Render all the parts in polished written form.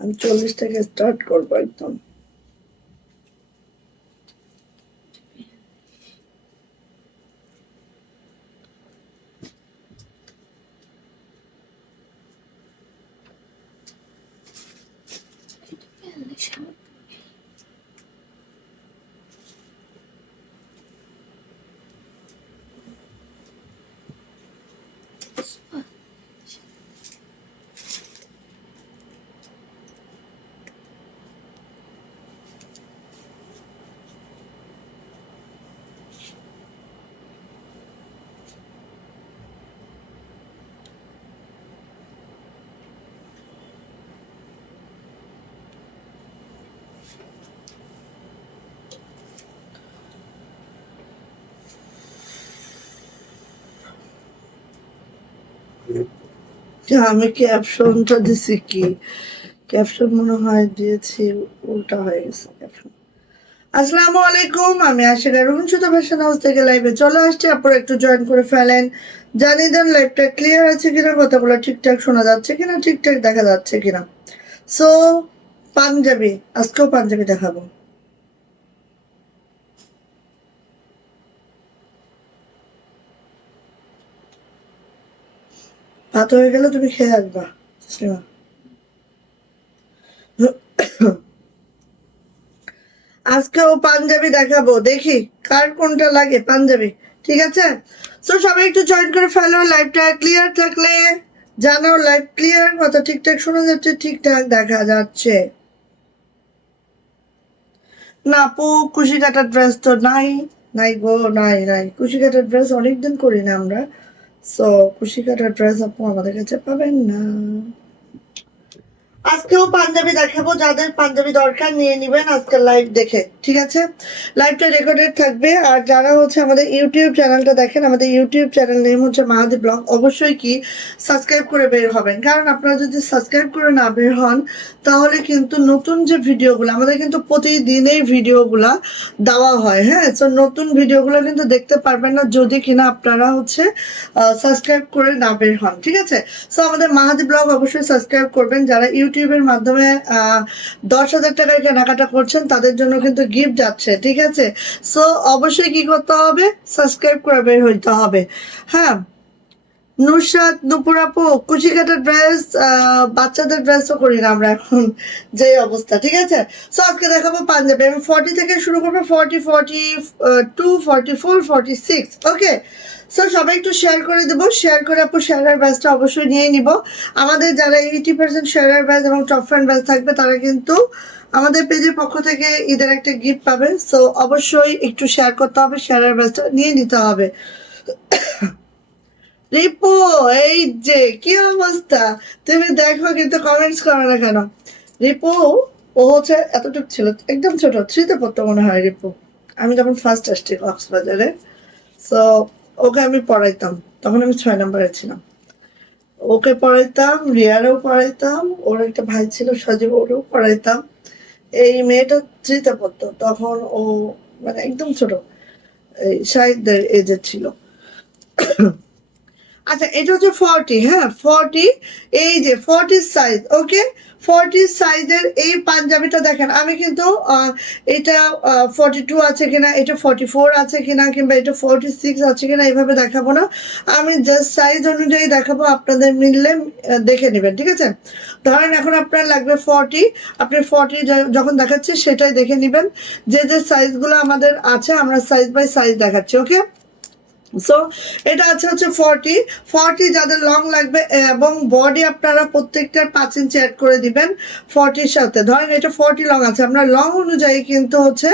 আমি 40 থেকে স্টার্ট করবো একদম। আমি ক্যাপশনটা দিছি কি? ক্যাপশন মনে হয় দিয়েছি উল্টা হয়ে গেছে ক্যাপশন। আসসালামু আলাইকুম, আমি আশিকা রুবিন সুতা ফ্যাশন হাউস থেকে লাইভে চলে আসছি। আপনারা একটু জয়েন করে ফেলেন, জানিয়ে দেন লাইভটা ক্লিয়ার আছে কিনা, কথাগুলো ঠিকঠাক শোনা যাচ্ছে কিনা, ঠিকঠাক দেখা যাচ্ছে কিনা। সো পাঞ্জাবি, আজকেও পাঞ্জাবি দেখাবো। ভাত হয়ে গেলে তুমি খেয়ে আসবা। আজকেও পাঞ্জাবি দেখাবো, দেখি কার কোনটা লাগে পাঞ্জাবি। ঠিক আছে, সো সবাই একটু জয়েন করে ফেলো। লাইভটা ক্লিয়ার থাকলে জানাও লাইভ ক্লিয়ার, কথা ঠিকঠাক শোনা যাচ্ছে, ঠিকঠাক দেখা যাচ্ছে। না আপু, কুশি কাটার ড্রেস তো নাই, নাই গো, নাই নাই, কুশি কাটার ড্রেস অনেকদিন করি না আমরা। সো কুশি কাটার ড্রেস আপু আমাদের কাছে পাবেন না। আজকেও পাঞ্জাবি দেখাবো, যাদের পাঞ্জাবি দরকার নিয়ে নিবেন আজকের লাইভ দেখে। ঠিক আছে, লাইভটা রেকর্ডেড থাকবে। আর যারা হচ্ছে আমাদের ইউটিউব চ্যানেলটা দেখেন, আমাদের ইউটিউব চ্যানেল নেম হচ্ছে মাহাদি ব্লগ, অবশ্যই কি সাবস্ক্রাইব করে বের হবেন। কারণ আপনারা যদি সাবস্ক্রাইব করে না বের হন তাহলে কিন্তু নতুন যে ভিডিওগুলো আমাদের কিন্তু প্রতিদিনেই ভিডিওগুলা দেওয়া হয়, হ্যাঁ, সো নতুন ভিডিওগুলো কিন্তু দেখতে পারবেন না যদি কিনা আপনারা হচ্ছে সাবস্ক্রাইব করে না বের হন। ঠিক আছে, সো আমাদের মাহাদি ব্লগ অবশ্যই সাবস্ক্রাইব করবেন। যারা ইউটিউবের মাধ্যমে 10,000 টাকার কেনাকাটা করছেন তাদের জন্য কিন্তু গিফট যাচ্ছে। ঠিক আছে, সো অবশ্যই কি করতে হবে, সাবস্ক্রাইব করে বের হইতে হবে। হ্যাঁ, নুসরাত নুপুর আপু, কুচি কাটা ড্রেস, বাচ্চাদের ড্রেসও করি না আমরা এখন যে অবস্থা। ঠিক আছে, সো আজকে দেখাবো পাঞ্জাবি। আমি 40 থেকে শুরু করবো, 40, 42, 44, 46। ওকে, সো সবাই একটু শেয়ার করে দেবো। শেয়ার করে আপু শেয়ারের ব্যাচটা অবশ্যই নিয়ে নিব। আমাদের যারা 80% শেয়ারের ব্যাচ এবং টপ ফ্যান ব্যাচ থাকবে তারা কিন্তু আমাদের পেজের পক্ষ থেকে ঈদের একটা গিফট পাবে। সো অবশ্যই একটু শেয়ার করতে হবে, শেয়ারের ব্যাচটা নিয়ে নিতে হবে। রিপু, এই যে কি অবস্থা, তুমি দেখো কিন্তু কমেন্টস করো না কেন? রিপু, ও হচ্ছে এতটুকু ছিল, একদম ছোট, 3-তে পড়তো মনে হয় রিপু। আমি যখন ফার্স্ট আসছি কক্সবাজারে, সো ওকে আমি পড়াইতাম, তখন আমি 6 নম্বরে ছিলাম। ওকে পড়াইতাম, রিয়ারেও পড়াইতাম, ওর একটা ভাই ছিল সজীব, ওরেও পড়াইতাম। এই মেয়েটা 3-তে পড়তো, তখন ও মানে একদম ছোট, এই শাহিদদের এজের ছিল। আচ্ছা, এটা হচ্ছে 40, হ্যাঁ 40, এই যে 40 সাইজ। ওকে, 40 সাইজের এই পাঞ্জাবিটা দেখেন। আমি কিন্তু এটা 42 আছে কিনা, এটা 44 আছে কিনা, কিংবা এটা 46 আছে কিনা এইভাবে দেখাবো না। আমি জাস্ট সাইজ অনুযায়ী দেখাবো, আপনাদের মিললে দেখে নেবেন। ঠিক আছে, ধরেন এখন আপনার লাগবে 40, আপনি 40 যখন দেখাচ্ছি সেটাই দেখে নেবেন। যে যে সাইজগুলো আমাদের আছে আমরা সাইজ বাই সাইজ দেখাচ্ছি। ওকে, সো এটা আছে হচ্ছে 40 যাদের লং লাগবে এবং বডি আপনারা প্রত্যেকটার 5 ইঞ্চি অ্যাড করে দিবেন 40 সাথে। ধরেন এটা 40 লং আছে, আমরা লং অনুযায়ী কিন্তু হচ্ছে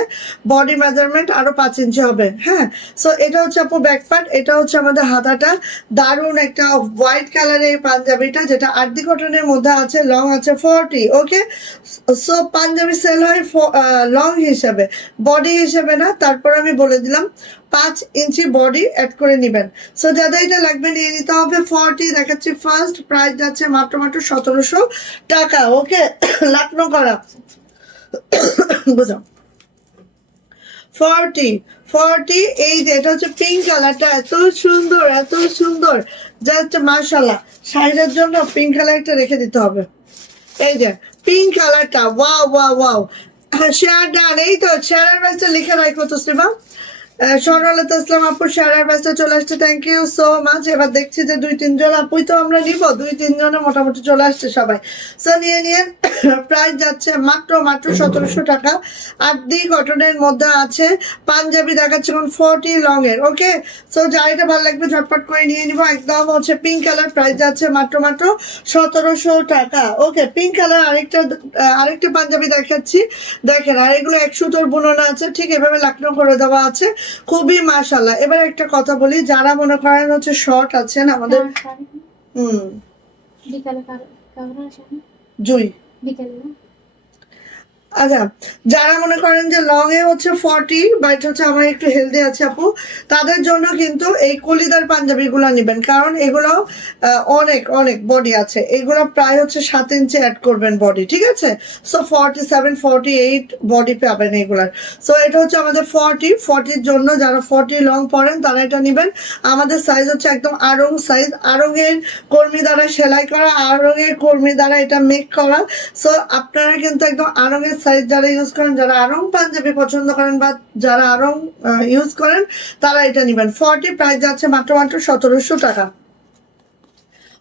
বডি মেজারমেন্ট আরো 5 ইঞ্চি হবে। হ্যাঁ, সো এটা হচ্ছে আপু ব্যাক পার্ট, এটা হচ্ছে আমাদের হাতাটা। দারুন একটা হোয়াইট কালারের পাঞ্জাবিটা, যেটা আরদি কটনের মধ্যে আছে, লং আছে 40। ওকে, সো পাঞ্জাবি সেল হয় লং হিসাবে, বডি হিসাবে না। তারপর আমি বলে দিলাম 5 ইঞ্চি বডি অ্যাড করে নেবেন। সো যাদের এটা লাগবে নিয়ে নিতে হবে 40। দেখাচ্ছি ফার্স্ট প্রাইস যাচ্ছে মাত্র 1700 টাকা। ওকে, লাকনো করা বুঝো 40। এই যে এটা হচ্ছে পিঙ্ক কালারটা, এত সুন্দর এত সুন্দর, জাস্ট মাশাআল্লাহ। শাড়ির জন্য পিঙ্ক কালারটা রেখে দিতে হবে। এই যে পিঙ্ক কালারটা, wow wow wow. Share done, এই তো শেয়ারের ব্যাচটা লিখে রাখো তো শ্রীমা। স্বর্ণলতা ইসলাম আপু শেয়ারের ব্যাচটা চলে আসছে, থ্যাংক ইউ সো মাচ। এবার দেখছি যে 2-3 জন আপুই তো আমরা নিব, 2-3 জনে মোটামুটি চলে আসছে সবাই। সো নিয়ে নিয়ে প্রাইস যাচ্ছে মাত্র 1700 টাকা। আরদি কটনের মধ্যে আছে, পাঞ্জাবি দেখাচ্ছে 40 লং এর। ওকে, সো যাইটা ভালো লাগবে ঝটপট করে নিয়ে নিব। একদম হচ্ছে পিঙ্ক কালার, প্রাইস যাচ্ছে মাত্র 1700 টাকা। ওকে, পিঙ্ক কালার আরেকটা পাঞ্জাবি দেখাচ্ছি, দেখেন। আর এগুলো 1 সুতোর বুননা আছে, ঠিক এভাবে লাকনো করে দেওয়া আছে, খুবই মাশাআল্লাহ। এবার একটা কথা বলি, যারা মনে করেন হচ্ছে শর্ট আছেন আমাদের, জুই আচ্ছা, যারা মনে করেন যে লং এ হচ্ছে 40 বাট হচ্ছে আমার একটু হেলদি আছে আপু, তাদের জন্য কিন্তু এই কলিদার পাঞ্জাবি গুলা নিবেন, কারণ এগুলো অনেক অনেক বডি আছে। এগুলো প্রায় হচ্ছে 7 ইঞ্চি অ্যাড করবেন বডি, ঠিক আছে। সো 47-48 বডি পাবেন এগুলার। সো এটা হচ্ছে আমাদের 40-40 জন্য, যারা 40 লং পরেন তারা এটা নিবেন। আমাদের সাইজ হচ্ছে একদম আড়ং সাইজ, আড়ংয়ের কর্মী দ্বারা সেলাই করা, আড়ংয়ের কর্মী দ্বারা এটা মেক করা। সো আপনারা কিন্তু একদম আড়ংয়ের সাইজ যারা ইউজ করেন, যারা আড়ং পাঞ্জাবি পছন্দ করেন বা যারা আড়ং ইউজ করেন, তারা এটা নেবেন। 40 প্রাইস যাচ্ছে মাত্র 1700 টাকা।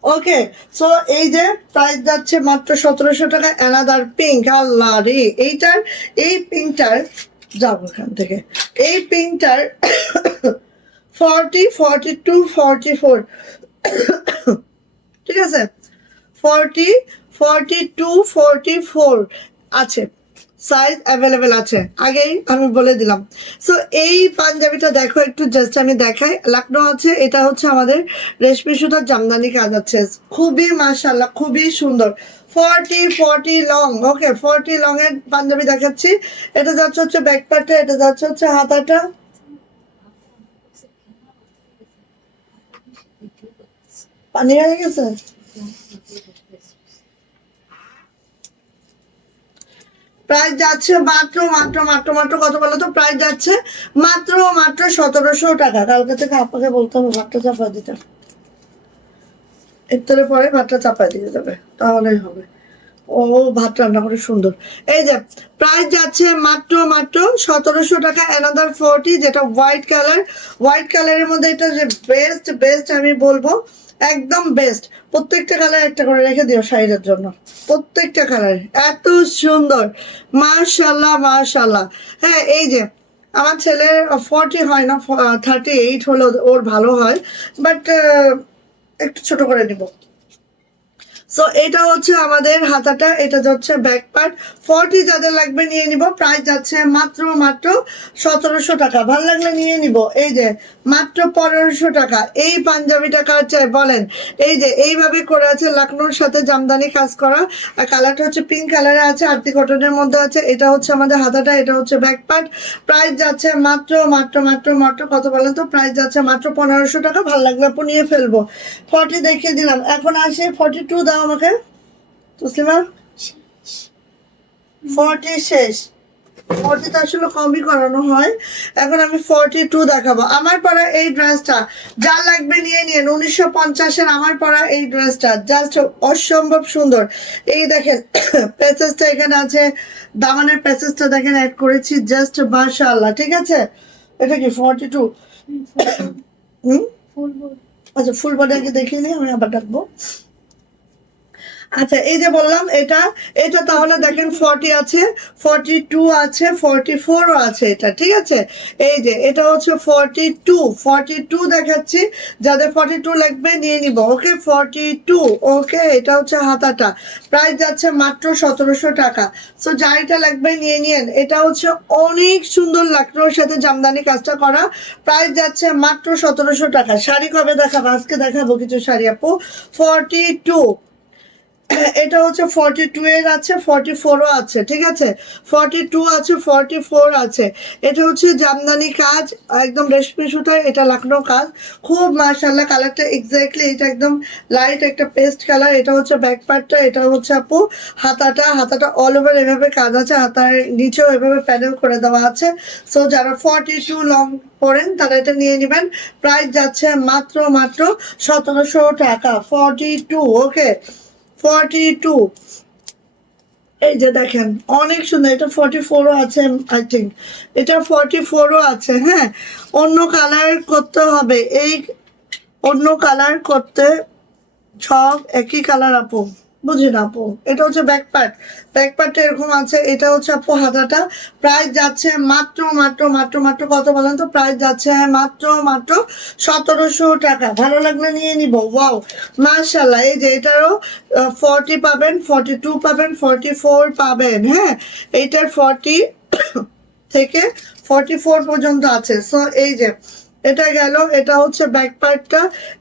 ওকে, সো এই যে প্রাইস যাচ্ছে মাত্র 1700 টাকা। অ্যানাদার পিঙ্ক, আল্লাহ রে, এইটার এই পিঙ্কটার যাবো এখান থেকে, এই পিঙ্কটার 40, 42, 44 ঠিক আছে, 40, 42, 44 আছে, সাইজ অ্যাভেলেবেল আছে, আগেই আমি বলে দিলাম। সো এই পাঞ্জাবিটা দেখো একটু, জাস্ট আমি দেখাই। লাকনো আছে, এটা হচ্ছে আমাদের রেশমি সুতার জামদানি কাজ আছে, খুবই মাশাআল্লাহ, খুবই সুন্দর। 40 লং। ওকে, 40 লং এর পাঞ্জাবি দেখাচ্ছি। এটা যাচ্ছে হচ্ছে ব্যাক পার্টে, এটা যাচ্ছে হচ্ছে হাতাটা। পানি হয়ে গেছে। প্রাইস যাচ্ছে মাত্র কত বলো তো? প্রাইস যাচ্ছে মাত্র 1700 টাকা। কালকে থেকে আপনাকে বলতে হবে ভাতটা চাপা দিতে, ইফতারের পরে ভাতটা চাপা দিয়ে যাবে, তাহলেই হবে। ও ভাত রান্না করে সুন্দর। এই যে প্রাইস যাচ্ছে মাত্র 1700 টাকা। অ্যানাদার 40, যেটা হোয়াইট কালারের মধ্যে, এটা যে বেস্ট আমি বলবো, একদম বেস্ট। প্রত্যেকটা কালার একটা করে রেখে দিও শাড়ির জন্য, প্রত্যেকটা কালার এত সুন্দর, মাশাআল্লাহ মাশাআল্লাহ। হ্যাঁ, এই যে আমার ছেলের 40 হয় না, 38 হলো ওর ভালো হয়, বাট একটু ছোট করে নিব। সো এটা হচ্ছে আমাদের হাতাটা, এটা যাচ্ছে ব্যাক পার্ট। 40 যাদের লাগবে নিয়ে নিব, প্রাইস যাচ্ছে মাত্র 1700 টাকা। ভালো লাগলে নিয়ে নিব। এই যে মাত্র 1500 টাকা। এই পাঞ্জাবিটা কার চাই বলেন? এই যে এইভাবে করে আছে, লাকনোর সাথে জামদানি কাজ করা, আর কালারটা হচ্ছে পিঙ্ক কালারে আছে, আরতি কটনের মধ্যে আছে। এটা হচ্ছে আমাদের হাতাটা, এটা হচ্ছে ব্যাক পার্ট। প্রাইস যাচ্ছে মাত্র কত বলেন তো? প্রাইস যাচ্ছে মাত্র 1500 টাকা। ভালো লাগলে আপু নিয়ে ফেলবো। 40 দেখিয়ে দিলাম, এখন আসে 42 দাও আমাকে তসলিমা। 40 শেষ, 40 তো আসলে কমই করানো হয়। এখন আমি 42 দেখাবো। আমার পরা এই ড্রেসটা যা লাগবে নিয়ে নিন। 1950-এর আমার পরা এই ড্রেসটা জাস্ট অসম্ভব সুন্দর। এই দেখেন প্যাসেজটা এখানে আছে, দামানের প্যাসেজটা দেখেন অ্যাড করেছি, জাস্ট মাশাআল্লাহ। ঠিক আছে, এটা কি 42? হুম, আচ্ছা ফুল বডি আগে দেখিয়ে নিই, আমি আবার ডাকবো। আচ্ছা এই যে বললাম এটা এটা তাহলে দেখেন 40 আছে, 42 আছে, 44ও আছে, এটা ঠিক আছে। এই যে এটা হচ্ছে 42 দেখাচ্ছি, যাদের 42 লাগবে নিয়ে নিব। ওকে 42, ওকে এটা হচ্ছে হাতাটা, প্রাইস যাচ্ছে মাত্র 1700 টাকা। সো যার এটা লাগবে নিয়ে নিন। এটা হচ্ছে অনেক সুন্দর লাকড়োর সাথে জামদানি কাজটা করা, প্রাইস যাচ্ছে মাত্র 1700 টাকা। শাড়ি কবে দেখাবো? আজকে দেখাবো কিছু শাড়ি আপু। 42, এটা হচ্ছে 42 এর আছে, 44ও আছে, ঠিক আছে। 42 আছে, 44 আছে। এটা হচ্ছে জামদানি কাজ, একদম রেশমি সুতায়, এটা লাকনো কাজ, খুব মাশাআল্লাহ। কালারটা এক্স্যাক্টলি এটা একদম লাইট একটা পেস্ট কালার। এটা হচ্ছে ব্যাক পার্টটা, এটা হচ্ছে আপু হাতাটা অল ওভার এভাবে কাজ আছে, হাতার নিচেও এভাবে প্যানেল করে দেওয়া আছে। সো যারা 42 লং পরেন তারা এটা নিয়ে নেবেন। প্রাইস যাচ্ছে মাত্র 1700 টাকা। 42, ওকে 42। এই যে দেখেন অনেক সুন্দর, এটা 44ও আছে আই থিঙ্ক, এটা 44ও আছে। হ্যাঁ, অন্য কালার করতে হবে, এই অন্য কালার করতে, সব একই কালার আপু, বুঝি না আপু। এটা হচ্ছে ব্যাক পার্টটা এরকম আছে। এটা হচ্ছে আপু হাতাটা, প্রাইস যাচ্ছে মাত্র কত বলেন তো? প্রাইস যাচ্ছে মাত্র 1700 টাকা। ভালো লাগলে নিয়ে নিব। ওয়াও মাশাআল্লাহ। এই যে এটারও 40 পাবেন, 42 পাবেন, 44 পাবেন। হ্যাঁ, এইটার 40 থেকে 44 পর্যন্ত আছে। সো এই যে এটা গেল, এটা হচ্ছে ব্যাক পার্টটা,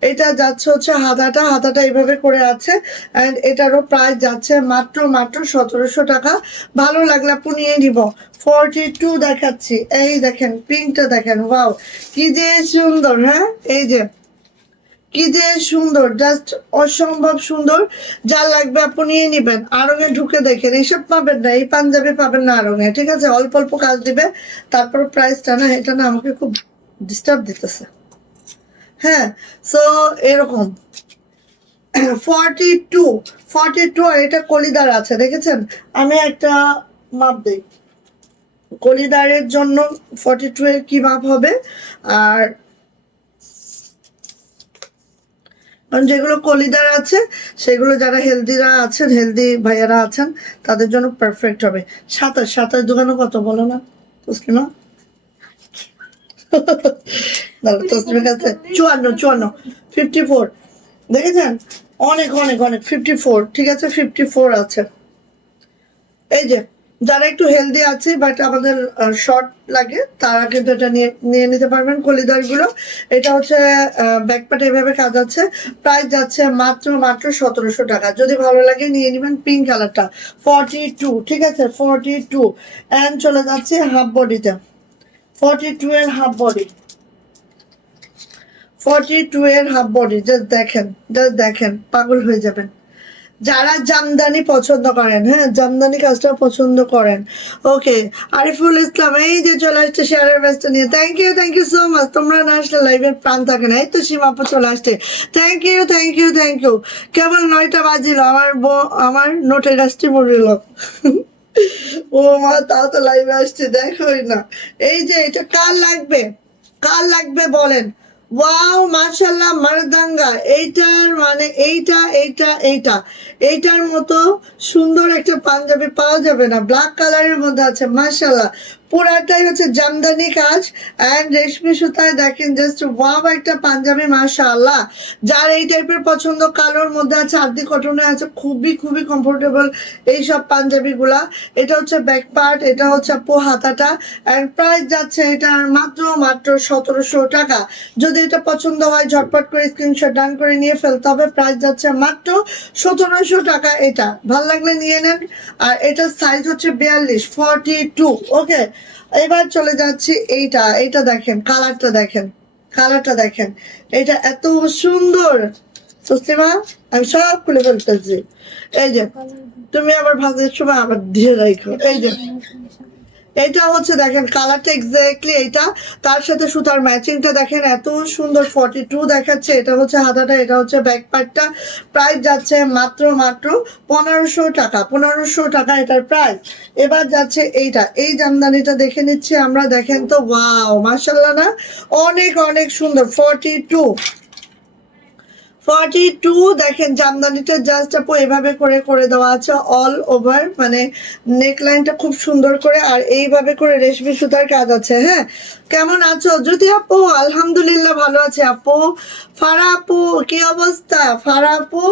এটা যাচ্ছে হচ্ছে হাতাটা এইভাবে করে আছে। অ্যান্ড এটারও প্রাইস যাচ্ছে মাত্র 1700 টাকা। ভালো লাগলে আপু নিয়ে নিব। 42 দেখাচ্ছি, এই দেখেন পিঙ্কটা দেখেন, ওয়াও কি যে সুন্দর। হ্যাঁ, এই যে কি যে সুন্দর, জাস্ট অসম্ভব সুন্দর। যা লাগবে আপনি নিয়ে নিবেন। আড়ঙে ঢুকে দেখেন, এইসব পাবেন না, এই পাঞ্জাবি পাবেন না আড়ঙে, ঠিক আছে। অল্প অল্প কাজ দিবে, তারপর প্রাইসটা না, এটা না আমাকে খুব ডিস্টার্ব দিতেছে। হ্যাঁ, সো এরকম 42 আর এটা কলিদার আছে, দেখেছেন। আমি একটা মাপ দিই, কলিদারের জন্য 42 এর কি মাপ হবে। আর কারণ যেগুলো কলিদার আছে সেগুলো যারা হেলদিরা আছেন, হেলদি ভাইয়ারা আছেন, তাদের জন্য পারফেক্ট হবে। 27 দোকানে কত বলো না তসলিমা? তসলিমের কাছে 54, 54 দেখেছেন, অনেক অনেক অনেক 54, ঠিক আছে 54 আছে। এই যে যারা একটু হেলদি আছে বাট আমাদের শর্ট লাগে, তারা কিন্তু এটা নিয়ে নিতে পারবেন কলিদার গুলো। এটা হচ্ছে ব্যাকপার্ট এভাবে কাজ আছে, প্রাইস যাচ্ছে মাত্র 1700 টাকা। যদি ভালো লাগে নিয়ে নেবেন পিঙ্ক কালারটা। 42, ঠিক আছে 42। এন্ড চলে যাচ্ছে হাফ বডিতে, 42 এর হাফ বডি, 42 এর হাফ বডি। জাস্ট দেখেন পাগল হয়ে যাবেন যারা জামদানি পছন্দ করেন। হ্যাঁ, জামদানি কাজটা পছন্দ করেন। ওকে, আরিফুল ইসলাম এই যে চলে আসছে শেয়ারের ব্যস্ত নিয়ে। Thank you so much. তোমরা না আসলে লাইভের প্রাণ থাকে না। এই তো সীমাপু চলে আসছে, থ্যাংক ইউ। কেবল 9টা বাজিল, আমার নোটের গাছটি মরিল। ও মা, তাও তো লাইভে আসছে, দেখোই না। এই যে এটা কার লাগবে বলেন। ওয়াও মাশাআল্লাহ মারদাঙ্গা, এইটার মানে এইটার মতো সুন্দর একটা পাঞ্জাবি পাওয়া যাবে না। ব্ল্যাক কালারের মধ্যে আছে মাশাআল্লাহ, পুরাটাই হচ্ছে জামদানি কাজ এন্ড রেশমি সুতায়। দেখেন জাস্ট ওয়াও একটা পাঞ্জাবি মাশাআল্লাহ। যার এই টাইপের পছন্দ, কালোর মধ্যে আছে, আদি কটনে আছে, খুবই কমফোর্টেবল এইসব পাঞ্জাবি গুলা। এটা হচ্ছে ব্যাক পার্ট, এটা হচ্ছে আপু হাতাটা। এন্ড প্রাইস যাচ্ছে এটার মাত্র 1700 টাকা। যদি এটা পছন্দ হয় ঝটপট করে স্ক্রিনশট ডান করে নিয়ে ফেলতে হবে। প্রাইস যাচ্ছে মাত্র 1700 টাকা। এটা ভাল লাগলে নিয়ে নেন। আর এটার সাইজ হচ্ছে 42, 42। ওকে, এবার চলে যাচ্ছি এইটা দেখেন, কালারটা দেখেন, এটা এত সুন্দর। তসলিমা আমি সব খুলে ফেলতেছি। এই যে তুমি আবার ভাজের সময় আবার দিয়ে রাখো। এই যে এটা হচ্ছে দেখেন কালারটা এক্স্যাক্টলি এইটা, তার সাথে সুতার ম্যাচিংটা দেখেন এত সুন্দর। 42 দেখাচ্ছে, এটা হচ্ছে হাতাটা, এটা হচ্ছে ব্যাক পার্টটা। প্রাইস যাচ্ছে মাত্র 1500 টাকা। 1500 টাকা এটার প্রাইস। এবার যাচ্ছে এই জামদানিটা দেখে নিচ্ছি আমরা। দেখেন তো, ওয়াও মাশাআল্লাহ না, অনেক সুন্দর। 42 42 দেখেন জামদানিটা জাস্ট আপু এভাবে করে করে দেওয়া আছে অল ওভার, মানে নেকলাইনটা খুব সুন্দর করে, আর এইভাবে করে রেশমি সুতার কাজ আছে। হ্যাঁ, কেমন আছো জ্যোতি আপু? আলহামদুলিল্লাহ ভালো আছে আপু। ফারা আপু কি অবস্থা? ফারা আপু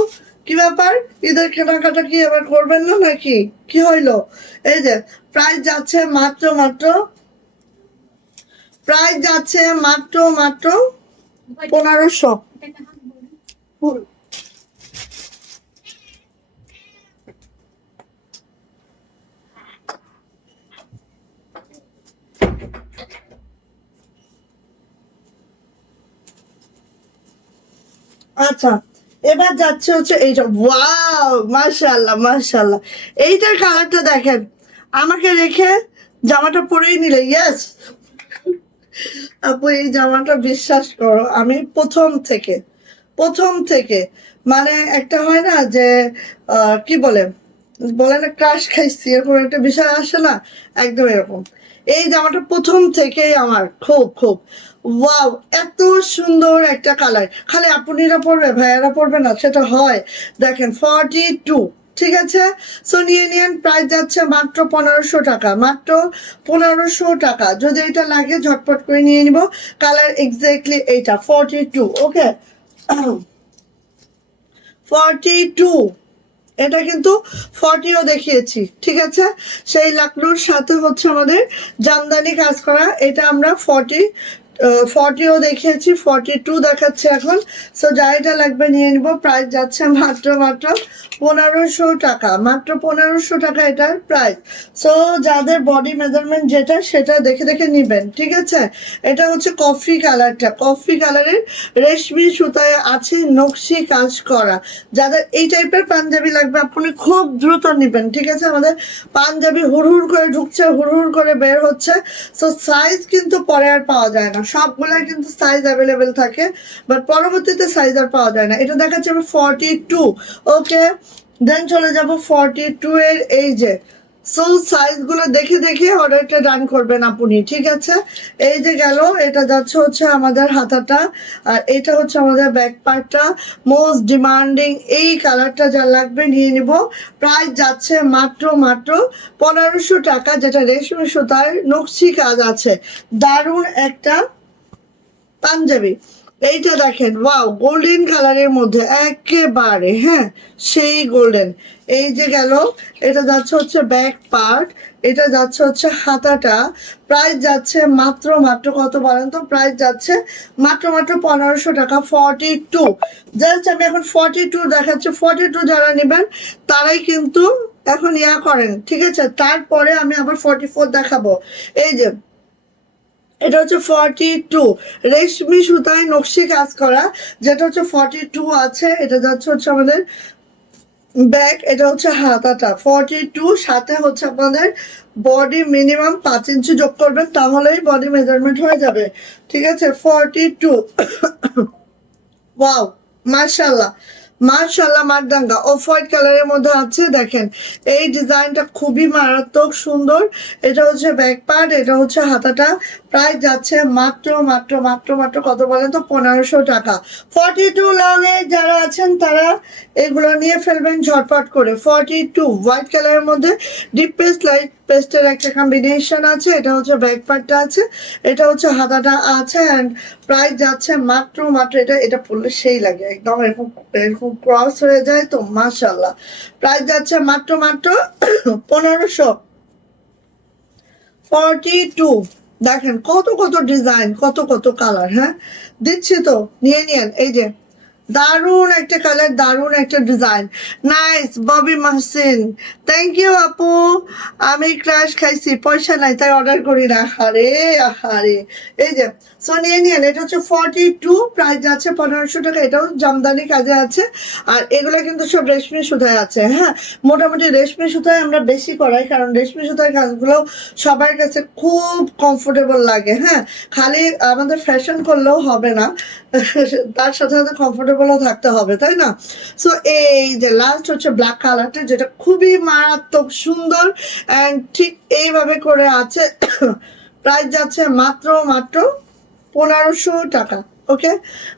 কি ব্যাপার, ঈদের কেনাকাটা কি এবার করবেন না নাকি? কি হইলো? এই যে প্রাইস যাচ্ছে মাত্র মাত্র, প্রাইস যাচ্ছে মাত্র মাত্র 1500। আচ্ছা, এবার যাচ্ছে হচ্ছে এইটা, ওয়াও মাশাআল্লাহ মাশাআল্লাহ, এইটার কালারটা দেখেন, আমাকে রেখে জামাটা পরেই নিলে। ইয়েস আপু, এই জামাটা বিশ্বাস করো আমি প্রথম থেকে মানে একটা হয় না যে কি বলে, বলে না ক্রাশ খাইছি, এরকম একটা বিষয় আসে না, একদম এরকম। এই জামাটা প্রথম থেকেই আমার খুব খুব ওয়াও, এত সুন্দর একটা কালার। খালি আপুনিরা পরবে ভাইয়ারা পরবে না সেটা হয়। দেখেন 42, ঠিক আছে। সো নিয়ে নিন, প্রাইস যাচ্ছে মাত্র 1500 টাকা, মাত্র 1500 টাকা। যদি এটা লাগে ঝটপট করে নিয়ে নিব। কালার এক্স্যাক্টলি এইটা 42, ওকে 42। এটা কিন্তু 40ও দেখিয়েছি, ঠিক আছে। সেই লাকড়ুর সাথে হচ্ছে আমাদের জামদানি কাজ করা, এটা আমরা 40ও দেখিয়েছি, 42 দেখাচ্ছে এখন। সো যা এটা লাগবে নিয়ে নিব। প্রাইস যাচ্ছে মাত্র মাত্র 1500 টাকা, মাত্র 1500 টাকা এটার প্রাইস। সো যাদের বডি মেজারমেন্ট যেটা সেটা দেখে দেখে নিবেন, ঠিক আছে। এটা হচ্ছে কফি কালারটা, কফি কালারের রেশমি সুতায় আছে নকশি কাজ করা। যাদের এই টাইপের পাঞ্জাবি লাগবে আপনি খুব দ্রুত নিবেন, ঠিক আছে। আমাদের পাঞ্জাবি হুড়হুড় করে ঢুকছে, হুড়হুড় করে বের হচ্ছে। সো সাইজ কিন্তু পরে আর পাওয়া যায় না, সবগুলাই কিন্তু সাইজ অ্যাভেলেবেল থাকে, বাট পরবর্তীতে সাইজ আর পাওয়া যায় না। এটা দেখাচ্ছে আমি 42, ওকে। দেন চলে যাব 42 এর এই যে, সো সাইজগুলো দেখে দেখে অর্ডারটা ডান করবেন আপনি, ঠিক আছে। এই যে গেল, এটা যাচ্ছে হচ্ছে আমাদের হাতাটা, আর এটা হচ্ছে আমাদের ব্যাক পার্টটা। মোস্ট ডিমান্ডিং এই কালারটা যা লাগবে নিয়ে নিব। প্রাইস যাচ্ছে মাত্র মাত্র 1500 টাকা, যেটা রেশমি সুতার নকশি কাজ আছে, দারুণ একটা পাঞ্জাবি। এইটা দেখেন, ওয়াও গোল্ডেন কালারের মধ্যে একেবারে, হ্যাঁ সেই গোল্ডেন। এই যে গেল, এটা যাচ্ছে হচ্ছে ব্যাক পার্ট, এটা যাচ্ছে হচ্ছে হাতাটা। প্রাইস যাচ্ছে মাত্র মাত্র কত বলেন তো? প্রাইস যাচ্ছে মাত্র মাত্র 1500 টাকা, 42। জাস্ট আমি এখন 42 দেখাচ্ছি, 42 যারা নেবেন তারাই কিন্তু এখন ইয়া করেন, ঠিক আছে। তারপরে আমি আবার 44 দেখাবো। এই যে এটা হচ্ছে 42, রেশমি সুতায় নকশি কাজ করা, যেটা হচ্ছে 42 আছে। এটা যাচ্ছে হচ্ছে আমাদের ব্যাক, এটা হচ্ছে হাতাটা 42, সাথে হচ্ছে আপনাদের বডি মিনিমাম 5 ইঞ্চি যোগ করবেন, তাহলেই বডি মেজারমেন্ট হয়ে যাবে, ঠিক আছে। 42, ওয়াও মাশাআল্লাহ মাশাআল্লাহ, মারদাঙ্গা অফ হোয়াইট কালারের মধ্যে আছে। দেখেন এই ডিজাইনটা খুবই মারাত্মক সুন্দর। এটা হচ্ছে ব্যাক পার্ট, এটা হচ্ছে হাতাটা। প্রাইস যাচ্ছে মাত্র মাত্র মাত্র মাত্র কত বলেন তো? 1500 টাকা। 42 লং এ যারা আছেন তারা এগুলো নিয়ে ফেলবেন ঝটপট করে। 42 হোয়াইট কালারের মধ্যে ডিপ পেস্ট লাইট পেস্টের একটা কম্বিনেশন আছে। এটা হচ্ছে ব্যাক পার্টটা আছে, এটা হচ্ছে হাতাটা আছে, অ্যান্ড প্রাইস যাচ্ছে মাত্র মাত্র, এটা পরলে সেই লাগে একদম, এরকম এরকম ক্রস হয়ে যায় তো মাশাআল্লাহ। প্রাইস যাচ্ছে মাত্র মাত্র 1500। 42 দেখেন কত কত ডিজাইন, কত কত কালার, হ্যাঁ দিচ্ছি তো নিয়ে নিন। এই যে দারুণ একটা কালার, দারুণ একটা design, nice. Bobby Mahsin thank you আপু। আমি ক্রাশ খাইছি, পয়সা নাই তাই অর্ডার করি না। আরে আহারে, এই যে সো নিয়ে নিন। এটা হচ্ছে 42, প্রাইস যাচ্ছে 1500 টাকা। এটাও জামদানি কাজে আছে, আর এগুলো কিন্তু সব রেশমি সুতায় আছে। হ্যাঁ, মোটামুটি রেশমি সুতায় আমরা বেশি করাই, কারণ রেশমি সুতার কাজগুলো সবার কাছে খুব কমফোর্টেবল লাগে। হ্যাঁ, খালি আমাদের ফ্যাশন করলেও হবে না, তার সাথে সাথে কমফোর্টেবলও থাকতে হবে, তাই না? সো এই যে লাস্ট হচ্ছে ব্ল্যাক কালারটা, যেটা খুবই মারাত্মক সুন্দর, অ্যান্ড ঠিক এইভাবে করে আছে। প্রাইস যাচ্ছে মাত্র মাত্র 1500 টাকা, ওকে,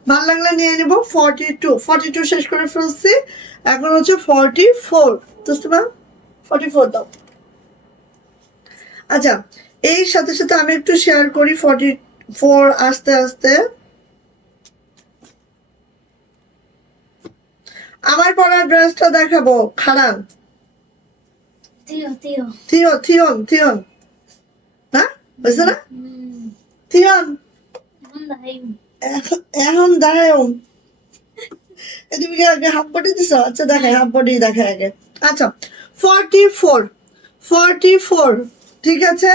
ভালো লাগলে নিয়ে নিব। 42 শেষ করে ফেলছি, এখন হচ্ছে 44। তোমরা 44 দাও। আচ্ছা, এই সাথে সাথে আমি একটু শেয়ার করি 44 আস্তে আস্তে। আমার পরা ড্রেসটা দেখাবো, খারাপ থিয়ন না বুঝছো না, থিয়ন এখন দাঁড়ায় তুমি কি আগে হাফ বডি দিছো? আচ্ছা দেখায়, হাফ বডি দেখায় আগে। আচ্ছা 44 ঠিক আছে,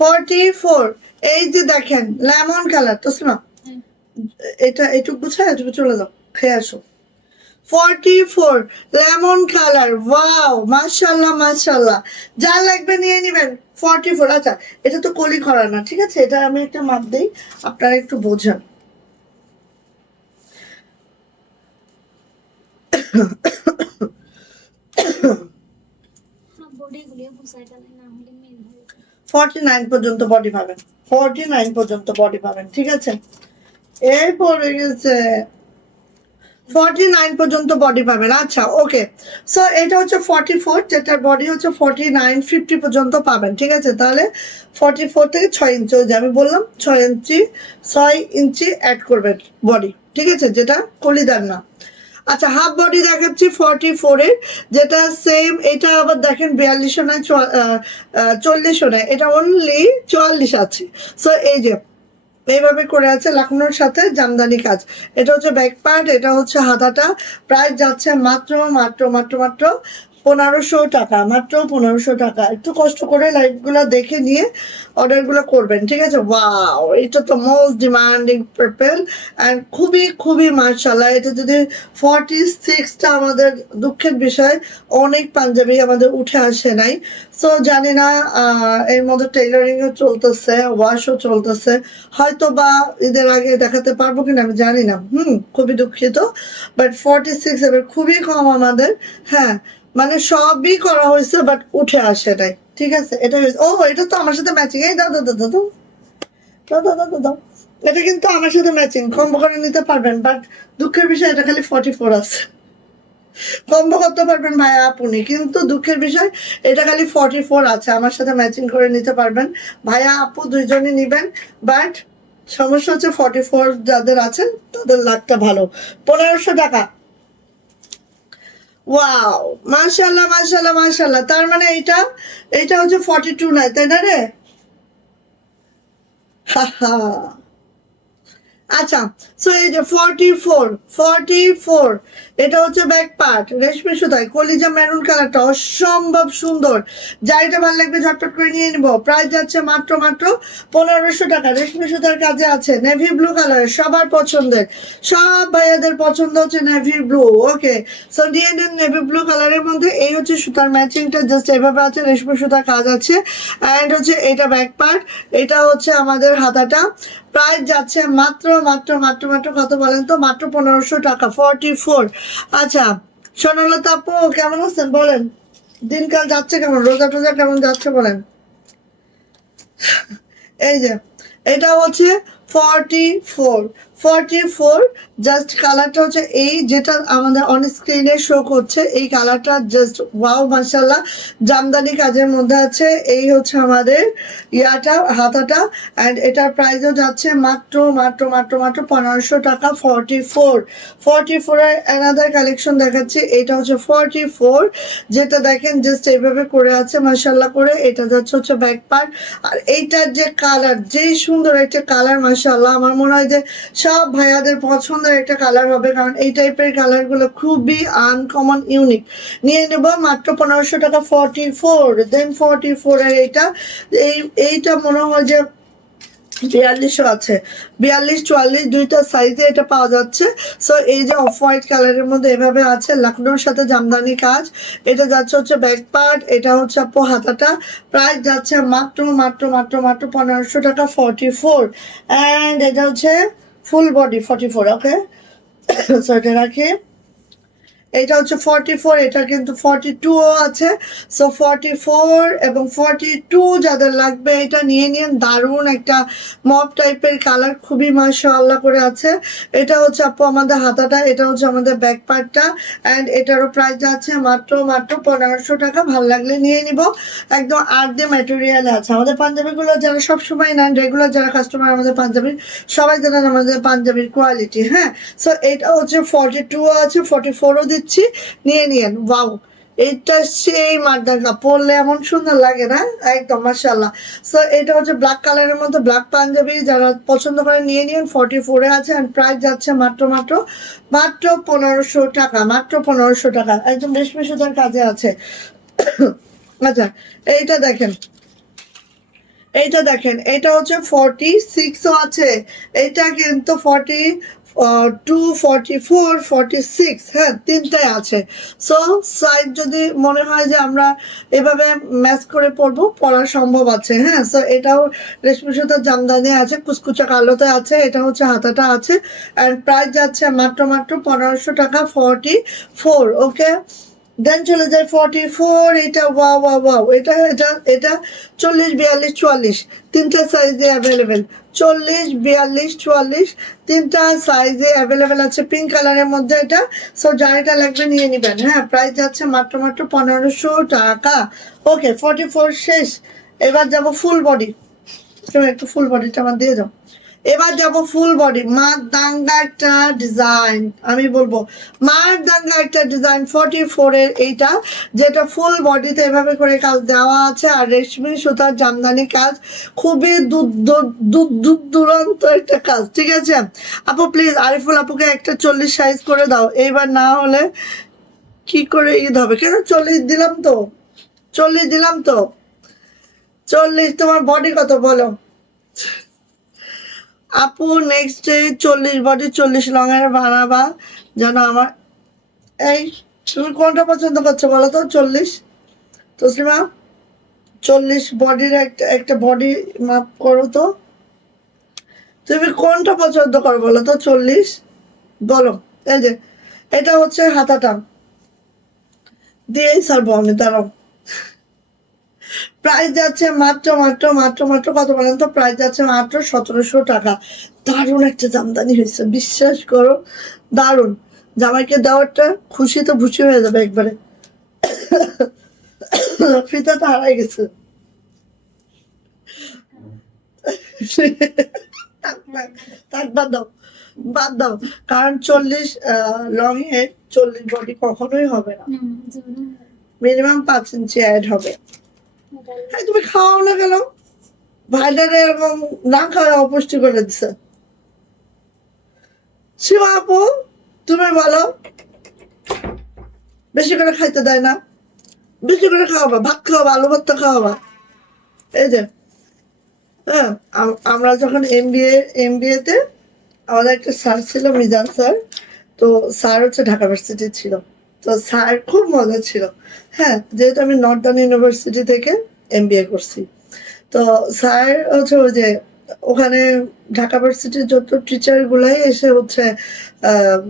44 এই যে দেখেন লেমন কালার। তো শোনা, এটা একটু গুছায় তুমি চলে যাও, খেয়ে আসো। 44 লেমন কালার, ওয়াও মাশাআল্লাহ মাশাআল্লাহ, যা লাগবে নিয়ে নেবেন। 44। আচ্ছা এটা তো কলি করা না, ঠিক আছে, এটা আমি একটা মাপ দিই, আপনারা একটু বোঝেন। ফর্টি নাইন পর্যন্ত বডি পাবেন, 49 পর্যন্ত বডি পাবেন, ঠিক আছে। এই পড়ে গেছে 49 পর্যন্ত বডি পাবেন। আচ্ছা ওকে, সো এটা হচ্ছে 44, যেটার বডি হচ্ছে 49, 50 পর্যন্ত পাবেন, ঠিক আছে। তাহলে 44 থেকে 6 ইঞ্চি, ওই যে আমি বললাম 6 ইঞ্চি অ্যাড করবেন বডি, ঠিক আছে, যেটা কলিদার না। আচ্ছা হাফ বডি দেখাচ্ছি 44 এর, যেটা সেম, এটা আবার দেখেন 42 নয় 40 নয়, এটা অনলি 44 আছে। সো এই যে এইভাবে করে আছে লাখনোর সাথে জামদানি কাজ। এটা হচ্ছে ব্যাক পার্ট, এটা হচ্ছে হাতাটা। প্রাইস যাচ্ছে মাত্র মাত্র মাত্র মাত্র 1500 টাকা, মাত্র 1500 টাকা। একটু কষ্ট করে লাইভগুলো দেখে নিয়ে অর্ডারগুলো করবেন, ঠিক আছে। ওয়াও, এটা তো মোস্ট ডিমান্ডিং পার্পল অ্যান্ড খুবই খুবই মার্শাল্লাহ। এটা যদি 46টা, আমাদের দুঃখের বিষয় অনেক পাঞ্জাবি আমাদের উঠে আসে নাই। সো জানি না, এর মধ্যে টেইলারিংও চলতেছে, ওয়াশও চলতেছে, হয়তো বা ঈদের আগে দেখাতে পারবো কিনা আমি জানি না। খুবই দুঃখিত, বাট 46 এবার খুবই কম আমাদের। হ্যাঁ মানে সবই করা হয়েছে বাট উঠে আসে নাই, ঠিক আছে। এটা ও এটা তো আমার সাথে ম্যাচিং, এই দাও দাও দাও দাও দাও দাও দাও দাও দাও, এটা কিন্তু আমার সাথে ম্যাচিং, কম্বো করে নিতে পারবেন। বাট দুঃখের বিষয় এটা খালি 44 আছে, কম্বো করতে পারবেন ভাইয়া আপনি, কিন্তু দুঃখের বিষয় এটা খালি 44 আছে, আমার সাথে ম্যাচিং করে নিতে পারবেন, ভাইয়া আপু দুইজনই নিবেন। বাট সমস্যা হচ্ছে 44 যাদের আছে তাদের লাখটা ভালো, 1500 টাকা। ওয়াও মাশাআল্লাহ মাশাআল্লাহ মাশাআল্লাহ, তার মানে এটা এটা হচ্ছে 42 নাই, তাই না রে? হা হা। আচ্ছা সো এই যে 44 এটা হচ্ছে ব্যাক পার্ট, রেশমি সুতায় কলিজা মেরুন কালারটা অসম্ভব সুন্দর। যা এটা ভালো লাগবে ঝটপট করে নিয়ে নিব। প্রাইস যাচ্ছে মাত্র মাত্র 1500 টাকা। রেশমি সুতার কাজে আছে, নেভি ব্লু কালার, সবার পছন্দের, সব ভাইয়াদের পছন্দ হচ্ছে নেভি ব্লু। ওকে, সো নিয়ে নেন নেভি ব্লু কালারের মধ্যে। এই হচ্ছে সুতার ম্যাচিংটা, জাস্ট এভাবে আছে, রেশমি সুতার কাজ আছে। অ্যান্ড হচ্ছে এটা ব্যাক পার্ট, এটা হচ্ছে আমাদের হাতাটা। প্রাইস যাচ্ছে মাত্র মাত্র মাত্র মাত্র কত বলেন তো? মাত্র 1500 টাকা, 44। আচ্ছা সোনালতা আপু কেমন আছেন বলেন? দিনকাল যাচ্ছে কেমন? রোজা টোজা কেমন যাচ্ছে বলেন? এই যে এটা হচ্ছে 44 জাস্ট কালারটা হচ্ছে এই, যেটা আমাদের অন স্ক্রিনে শো করছে, এই কালারটা জাস্ট ওয়াও মাশাআল্লাহ, জামদানি কাজের মধ্যে আছে। এই হচ্ছে আমাদের ইয়াটা, হাতাটা। অ্যান্ড এটার প্রাইসও যাচ্ছে মাত্র মাত্র মাত্র মাত্র 1500 টাকা। 44 এর অ্যানাদার কালেকশন দেখাচ্ছি। এটা হচ্ছে 44, যেটা দেখেন জাস্ট এইভাবে করে আছে মাশাআল্লাহ করে। এটা যাচ্ছে হচ্ছে ব্যাক পার্ট। আর এইটার যে কালার, যেই সুন্দর একটা কালার মাশাআল্লাহ, আমার মনে হয় যে সব ভাইয়াদের পছন্দের একটা কালার হবে, কারণ এই টাইপের কালারগুলো খুবই আনকমন ইউনিক। নিয়ে নেব মাত্র 1500 টাকা। 44 দেন 44 এর এইটা মনে হয় যে 4200 আছে, 42 44 দুইটা সাইজে এটা পাওয়া যাচ্ছে। সো এই যে অফ হোয়াইট কালারের মধ্যে এভাবে আছে, লখনৌর সাথে জামদানি কাজ। এটা যাচ্ছে হচ্ছে ব্যাক পার্ট, এটা হচ্ছে আপু হাতাটা। প্রাইস যাচ্ছে মাত্র মাত্র মাত্র মাত্র 1500 টাকা। 44 অ্যান্ড এটা হচ্ছে ফুল বডি 44। ওকে সো এটা রাখি। এটা হচ্ছে 44, এটা কিন্তু 42 আছে। সো 44 এবং 42 যাদের লাগবে এটা নিয়ে নিন। দারুণ একটা মপ টাইপের কালার, খুবই মাশাআল্লাহ করে আছে। এটা হচ্ছে আপু আমাদের হাতাটা, এটা হচ্ছে আমাদের ব্যাক পার্টটা, অ্যান্ড এটারও প্রাইস আছে মাত্র 1500 টাকা। ভালো লাগলে নিয়ে নিব। একদম আর্টে ম্যাটেরিয়াল আছে। আমাদের পাঞ্জাবিগুলো যারা সবসময় নেন, রেগুলার যারা কাস্টমার আমাদের পাঞ্জাবির, সবাই জানেন আমাদের পাঞ্জাবির কোয়ালিটি। হ্যাঁ, সো এটা হচ্ছে 42 আছে, 44ও দিচ্ছি, নিয়ে নিয়েন। ওয়াও, এটা সেই মারদাঙ্গা, পরলে এমন সুন্দর লাগে না, একদম মাশাআল্লাহ। সো এটা হচ্ছে ব্ল্যাক কালারের মধ্যে ব্ল্যাক পাঞ্জাবি, যারা পছন্দ করে নিয়ে নিন। 44-এ আছে, অ্যান্ড প্রাইস যাচ্ছে মাত্র 1500 টাকা, মাত্র 1500 টাকা। একদম রেশমি সুতার কাজে আছে। আচ্ছা, এইটা দেখেন, এইটা দেখেন, এটা হচ্ছে 46ও আছে। এটা কিন্তু 42, 44, 46, হ্যাঁ, তিনটায় আছে। সো সাইজ যদি মনে হয় যে আমরা এভাবে ম্যাচ করে পরবো, পরা সম্ভব আছে। হ্যাঁ, সো এটাও রেশমি সুতার জামদানি আছে, কুচকুচা কালোতে আছে। এটা হচ্ছে হাতাটা আছে, অ্যান্ড প্রাইস যাচ্ছে মাত্র 1500 টাকা, 44। ওকে, দেন চলে যায় 44। এটা ওয়াও ওয়াও ওয়াও, এটা এটা এটা 40, 42, 44 তিনটা সাইজে অ্যাভেলেবেল। 40, 42, 44 তিনটা সাইজে অ্যাভেলেবেল আছে পিঙ্ক কালারের মধ্যে এটা। সো যার এটা লাগবে নিয়ে নেবেন। হ্যাঁ, প্রাইস যাচ্ছে মাত্র 1500 টাকা। ওকে, 44 শেষ। এবার যাব ফুল বডি। একটু ফুল বডিটা আমার দিয়ে যাও। এবার যাব ফুল বডি। মার দাঙ্গা একটা ডিজাইন, আমি বলবো মার দাঙ্গা একটা ডিজাইন 44-এর এইটা, যেটা ফুল বডিতে এভাবে করে কাজ দেওয়া আছে, আর রেশমি সুতার জামদানি কাজ, খুবই দুরন্ত একটা কাজ। ঠিক আছে আপু, প্লিজ আরিফুল আপুকে একটা 40 সাইজ করে দাও এইবার, না হলে কি করে ঈদ হবে। কেন 40 দিলাম তো, 40 দিলাম তো, 40। তোমার বডি কত বলো আপু? নেক্সট ডে 40 বডি 40 লঙের বানাবা যেন আমার। এই, তুমি কোনটা পছন্দ করছো বলো তো? 40 তসলিমা, 40 বডির একটা একটা বডি মাপ করো তো, তুমি কোনটা পছন্দ করো বলো তো? 40 বলো। এই যে এটা হচ্ছে হাতাটা, দিয়েই ছাড়বো আমি, দাঁড়াও। প্রাইস যাচ্ছে মাত্র মাত্র মাত্র মাত্র কত বলেন তো? প্রাইস যাচ্ছে মাত্র 1700 টাকা। দারুণ একটা জামদানি হয়েছে, বিশ্বাস করো, দারুণ। জামাইকে দেওয়ারটা খুশি তো খুশি হয়ে যাবে একবারে। ফিতাটা হারাই গেছে। থাক, বাদ দাও, বাদ দাও। কারণ 40 লং এ 40 বডি কখনোই হবে না, মিনিমাম 5 ইঞ্চি অ্যাড হবে। হ্যাঁ, তুমি খাওয়াও না কেন? ভাইটারে এরকম না খাওয়া অপুষ্টি করে দিছে। শিবা আপু, তুমি বলো, বেশি করে খাইতে দেয় না? বেশি করে খাওয়াবা, ভাত খাওয়াবা, আলু ভর্তা খাওয়াবা। এই যে, হ্যাঁ, আমরা যখন এমবিএ তে আমাদের একটা স্যার ছিল, মিজান স্যার। তো স্যার হচ্ছে ঢাকা ভার্সিটি ছিল। তো স্যার খুব মজা ছিল। হ্যাঁ, যেহেতু আমি নর্দার্ন ইউনিভার্সিটি থেকে এমবিএ করছি, তো স্যার হচ্ছে ওই যে ওখানে ঢাকা ভার্সিটির যত টিচার গুলাই এসে হচ্ছে আহ,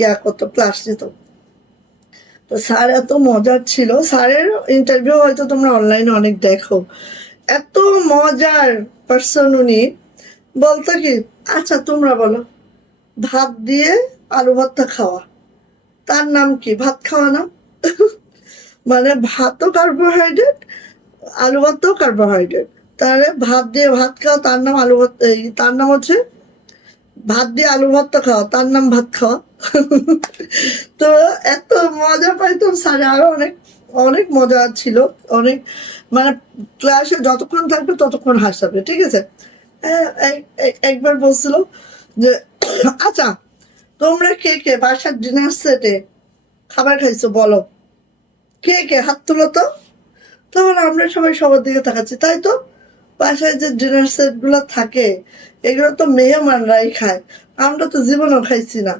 ইয়া করতো, ক্লাস নিত। তো স্যার এত মজার ছিল, স্যারের ইন্টারভিউ হয়তো তোমরা অনলাইনে অনেক দেখো। এত মজার পার্সন উনি। বলতো কি, আচ্ছা তোমরা বলো, ভাত দিয়ে আলু ভর্তা খাওয়া, তার নাম কি? ভাত খাওয়া না? মানে ভাতও কার্বোহাইড্রেট, আলু ভর্তাও কার্বোহাইড্রেট, তাহলে ভাত দিয়ে ভাত খাওয়া তার নাম আলু ভর্তা, তার নাম হচ্ছে ভাত দিয়ে আলু ভর্তা খাওয়া, তার নাম ভাত খাওয়া। তো এত মজা পাইতাম স্যার, আরো অনেক অনেক মজা ছিল, অনেক, মানে ক্লাসে যতক্ষণ থাকবে ততক্ষণ হাসাবে। ঠিক আছে, একবার বলছিল যে আচ্ছা তোমরা কে কে বাসার ডিনার সেটে খাবার খাইছো বলো, কে কে হাত তুলো তো। তখন আমরা সবাই সবার দিকে তাকাচ্ছি, তাই তো, বাসায় যে ডিনার সেট গুলো থাকে এগুলো তো মেহমানরাই খায়, আমরা তো জীবনও খাইছি না।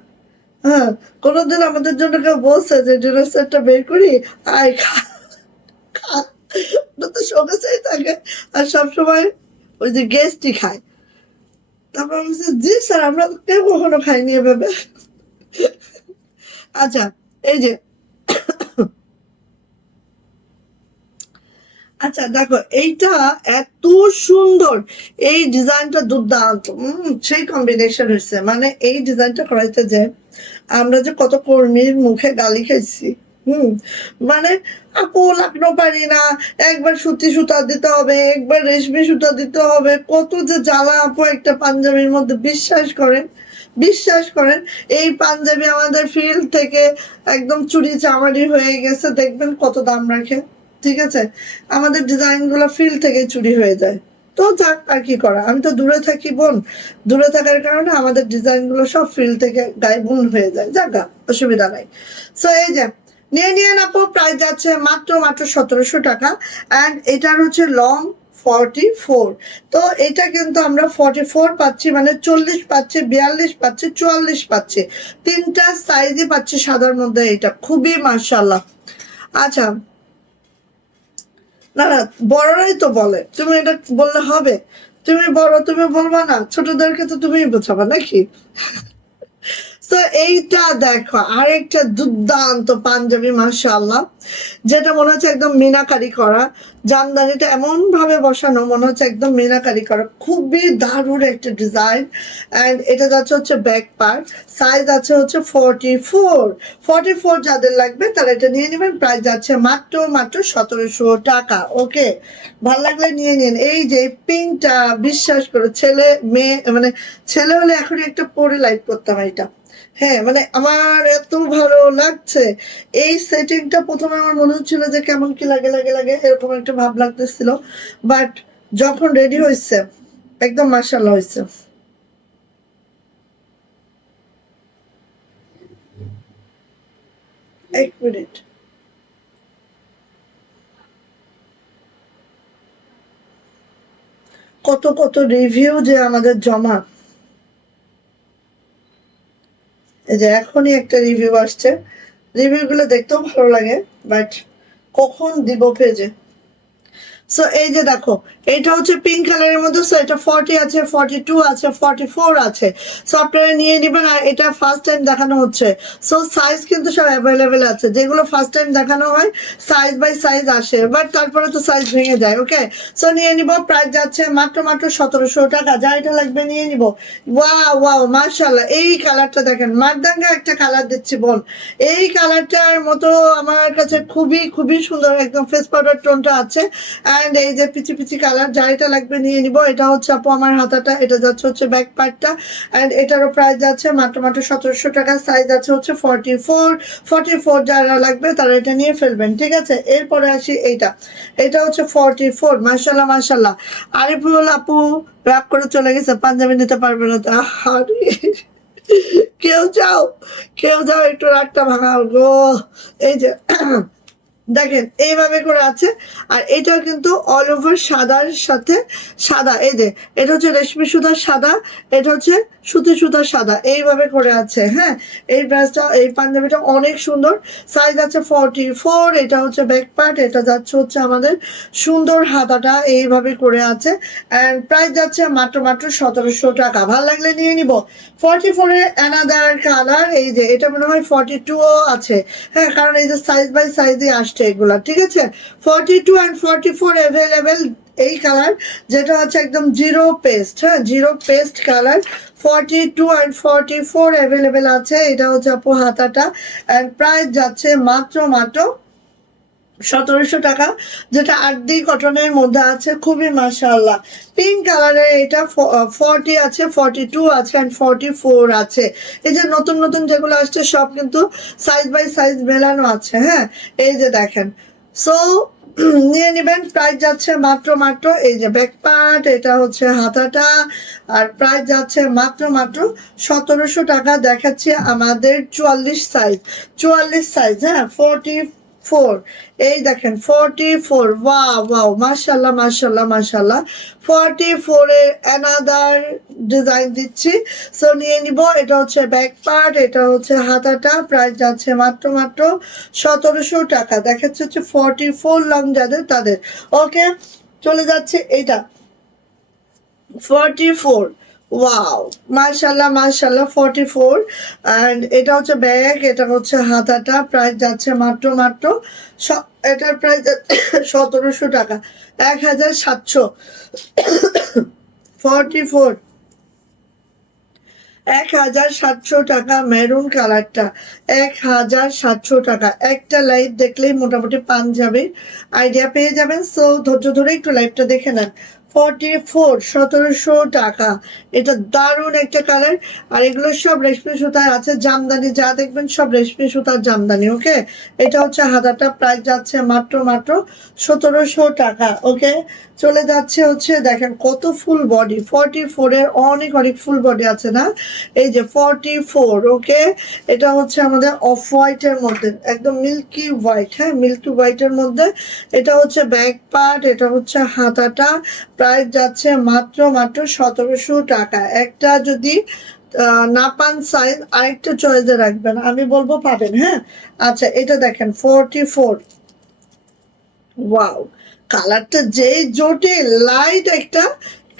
হ্যাঁ, কোনোদিন আমাদের জন্য কেউ বলছে যে ডিনার সেটটা বের করি, আয় খা খা। ওটা তো শোকেসেই থাকে, আর সবসময় ওই যে গেস্টই খায়। তারপর আমি বলছি, জি স্যার, আমরা তো কেউ কখনো খাইনি এভাবে। আচ্ছা, এই যে আচ্ছা দেখো এইটা এত সুন্দর, এই ডিজাইনটা দুর্দান্ত, সেই কম্বিনেশন হয়েছে, মানে এই ডিজাইনটা করাইতে যে আমরা যে কত কর্মীর মুখে গালি খাইছি। হুম মানে আপু লাগানো পারি না, একবার সুতি সুতা দিতে হবে, একবার রেশমি সুতা দিতে হবে, কত যে জ্বালা আপু একটা পাঞ্জাবির মধ্যে, বিশ্বাস করেন, বিশ্বাস করেন। এই পাঞ্জাবি আমাদের ফিল্ড থেকে একদম চুরি চামারি হয়ে গেছে, দেখবেন কত দাম রাখে। ঠিক আছে, আমাদের ডিজাইন গুলো ফিল্ড থেকে চুরি হয়ে যায়। তো যাক, আর কি করা, আমি তো দূরে থাকি বোন, দূরে থাকার কারণে আমাদের ডিজাইন গুলো সব ফিল্ড থেকে গায়েবুন হয়ে যায়, যাগা অসুবিধা নাই। সো এই যে নিয়ে নিয়ে আপু, প্রাইস যাচ্ছে মাত্র মাত্র 1700 টাকা। অ্যান্ড এটার হচ্ছে লং 44। তো এটা কিন্তু আমরা 44 পাচ্ছি, মানে 40 পাচ্ছি, 42 পাচ্ছি, 44 পাচ্ছি, তিনটা সাইজই পাচ্ছি সাদার মধ্যে। এটা খুবই মার্শাল্লাহ। আচ্ছা, না না, বড়রাই তো বলে, তুমি এটা বললে হবে? তুমি বড়, তুমি বলবা না, ছোটদেরকে তো তুমিই বোঝাবা নাকি? তো এইটা দেখো আরেকটা দুর্দান্ত পাঞ্জাবি, মাশাআল্লাহ, যেটা মনে হচ্ছে একদম মিনাকারি করা, জামদানিটা এমন ভাবে বসানো মনে হচ্ছে একদম মিনাকারি করা, খুবই দারুণ একটা ডিজাইন। এন্ড এটা যাচ্ছে হচ্ছে ব্যাক পার্ট, সাইজ আছে হচ্ছে 44। 44 যাদের লাগবে তারা এটা নিয়ে নেবেন, প্রাইস যাচ্ছে মাত্র মাত্র 1700 টাকা। ওকে, ভাল লাগলে নিয়ে নিন। এই যে পিঙ্কটা, বিশ্বাস করো, ছেলে মেয়ে, মানে ছেলে হলে এখন একটা পরে লাইক করতাম এটা। হ্যাঁ মানে আমার এত ভালো লাগছে এই সেটিংটা। প্রথমে আমার মনে হচ্ছিল যে কেমন কি লাগে লাগে লাগে, এরকম একটা ভাব লাগতেছিল, বাট যখন রেডি হয়েছে একদম মাশাআল্লাহ হয়েছে। এক মিনিট, কত কত রিভিউ যে আমাদের জমা। এই যে এখনই একটা রিভিউ আসছে, রিভিউ গুলো দেখতেও ভালো লাগে, বাট কখন দিব পেজে। সো এই যে দেখো, এটা হচ্ছে পিঙ্ক কালারের মধ্যে। সো এটা 40 আছে, 42 আছে, 44 আছে। সো আপনারা নিয়ে নেবেন। আর এটা ফার্স্ট টাইম দেখানো হচ্ছে, সো সাইজ কিন্তু সব অ্যাভেলেবেল আছে। যেগুলো ফার্স্ট টাইম দেখানো হয় সাইজ বাই সাইজ আসে, বাট তারপরে তো সাইজ ভেঙে যায়। ওকে, সো নিয়ে নিব, প্রাইস যাচ্ছে মাত্র মাত্র 1700 টাকা। যা এটা লাগবে নিয়ে নিব। ওয়াও ওয়াও, মাশাআল্লাহ, এই কালারটা দেখেন, মারদাঙ্গা একটা কালার দিচ্ছি বোন, এই কালারটার মতো আমার কাছে খুবই খুবই সুন্দর, একদম ফেস পাউডার টোনটা আছে। অ্যান্ড এই যে পিচি পিচি কালার, যা এটা লাগবে নিয়ে নিব। এটা হচ্ছে আপু আমার হাতাটা, এটা যাচ্ছে হচ্ছে ব্যাক পার্টটা। অ্যান্ড এটারও প্রাইস যাচ্ছে মাত্র মাত্র 1700 টাকা। সাইজ আছে হচ্ছে 44। 44 যারা লাগবে তারা এটা নিয়ে ফেলবেন, ঠিক আছে। এরপরে আসি এইটা, এটা হচ্ছে 44। মাশাল্লাহ মাশাল্লাহ। আরিফুল আপু রাগ করে চলে গেছে, পাঞ্জাবি নিতে পারবে না তো। আরে কেউ যাও, কেউ যাও, একটু রাগটা ভাঙাও গো। এই যে দেখেন এইভাবে করে আছে। আর এটাও কিন্তু অল ওভার সাদার সাথে সাদা, এই যে এটা হচ্ছে রেশমি সুতার সাদা, এটা হচ্ছে সুতি সুতার সাদা, এইভাবে করে আছে। হ্যাঁ, এই ড্রেসটা, এই পাঞ্জাবিটা অনেক সুন্দর। সাইজ আছে 44। এটা হচ্ছে ব্যাক পার্ট, এটা যাচ্ছে হচ্ছে আমাদের সুন্দর হাতাটা, এইভাবে করে আছে। অ্যান্ড প্রাইস যাচ্ছে মাত্র মাত্র 1700 টাকা। ভাল লাগলে নিয়ে নিব। 44 এর অ্যানাদার কালার, এই যে এটা মনে হয় 42ও আছে। হ্যাঁ, কারণ এই যে সাইজ বাই সাইজে আসছে এগুলা, ঠিক আছে। 42 অ্যান্ড 44 অ্যাভেলেবেল। এই কালার যেটা হচ্ছে একদম জিরো পেস্ট, হ্যাঁ zero paste colour, 42 and 44 available আছে। এটা হচ্ছে আপু হাতাটা। অ্যান্ড প্রাইস যাচ্ছে মাত্র মাত্র 1700 টাকা, যেটা আরডি কটনের মধ্যে আছে, খুবই মাশাআল্লাহ। পিঙ্ক কালারের এটা 40 আছে, 42 আছে, অ্যান্ড 44 আছে। এই যে নতুন নতুন যেগুলো আসছে সব কিন্তু সাইজ বাই সাইজ মেলানো আছে। হ্যাঁ, এই যে দেখেন। সো নিয়ে নেবেন, প্রাইস যাচ্ছে মাত্র মাত্র, এই যে ব্যাক পার্ট, এটা হচ্ছে হাতাটা, আর প্রাইস যাচ্ছে মাত্র মাত্র 1700 টাকা। দেখাচ্ছি আমাদের 44 সাইজ, 44 সাইজ, হ্যাঁ 44। এই দেখেন 44, ওয়াও ওয়াও, মাশাল্লাহ মাশাল্লাহ মাশাল্লাহ। 44 এর অ্যানাদার ডিজাইন দিচ্ছি। সো নিয়ে নিব। এটা হচ্ছে ব্যাক পার্ট, এটা হচ্ছে হাতাটা, প্রাইস যাচ্ছে মাত্র মাত্র 1700 টাকা। দেখাচ্ছে হচ্ছে 44 লং যাদের তাদের। ওকে, চলে যাচ্ছে এটা 44। ওয়াও, মাশাল্লাহ মাশাল্লাহ, 44। অ্যান্ড এটা হচ্ছে ব্যাগ, এটা হচ্ছে হাতাটা, প্রাইস যাচ্ছে মাত্র মাত্র এটার প্রাইস 1700 টাকা, 1700। 44, 1700 টাকা, মেরুন কালারটা 1700 টাকা। একটা লাইভ দেখলেই মোটামুটি পাঞ্জাবির আইডিয়া পেয়ে যাবেন। সো ধৈর্য ধরে একটু লাইভটা দেখে নেন। 44, 1700 টাকা। এটা দারুণ একটা কালার। আর এগুলো সব রেশমি সুতার আছে, জামদানি যা দেখবেন সব রেশমি সুতার জামদানি। ওকে, এটা হচ্ছে হাজারটা, প্রাইস যাচ্ছে মাত্র মাত্র 1700 টাকা। ওকে, চলে যাচ্ছে হচ্ছে দেখেন কত ফুল বডি, 44 এর অনেক অনেক ফুল বডি আছে না। এই যে 44। ওকে, এটা হচ্ছে আমাদের অফ হোয়াইট এর মধ্যে, একদম মিল্কি হোয়াইট। হ্যাঁ, মিল্কি হোয়াইট এর মধ্যে। এটা হচ্ছে ব্যাক পার্ট, এটা হচ্ছে হাতাটা, প্রাইস যাচ্ছে মাত্র মাত্র 1700 টাকা। একটা যদি না পান সাইজ, আরেকটা চয়েসে রাখবেন, আমি বলবো পাবেন। হ্যাঁ, আচ্ছা এটা দেখেন 44। ওয়াও, কালারটা যেই জটিল, লাইট একটা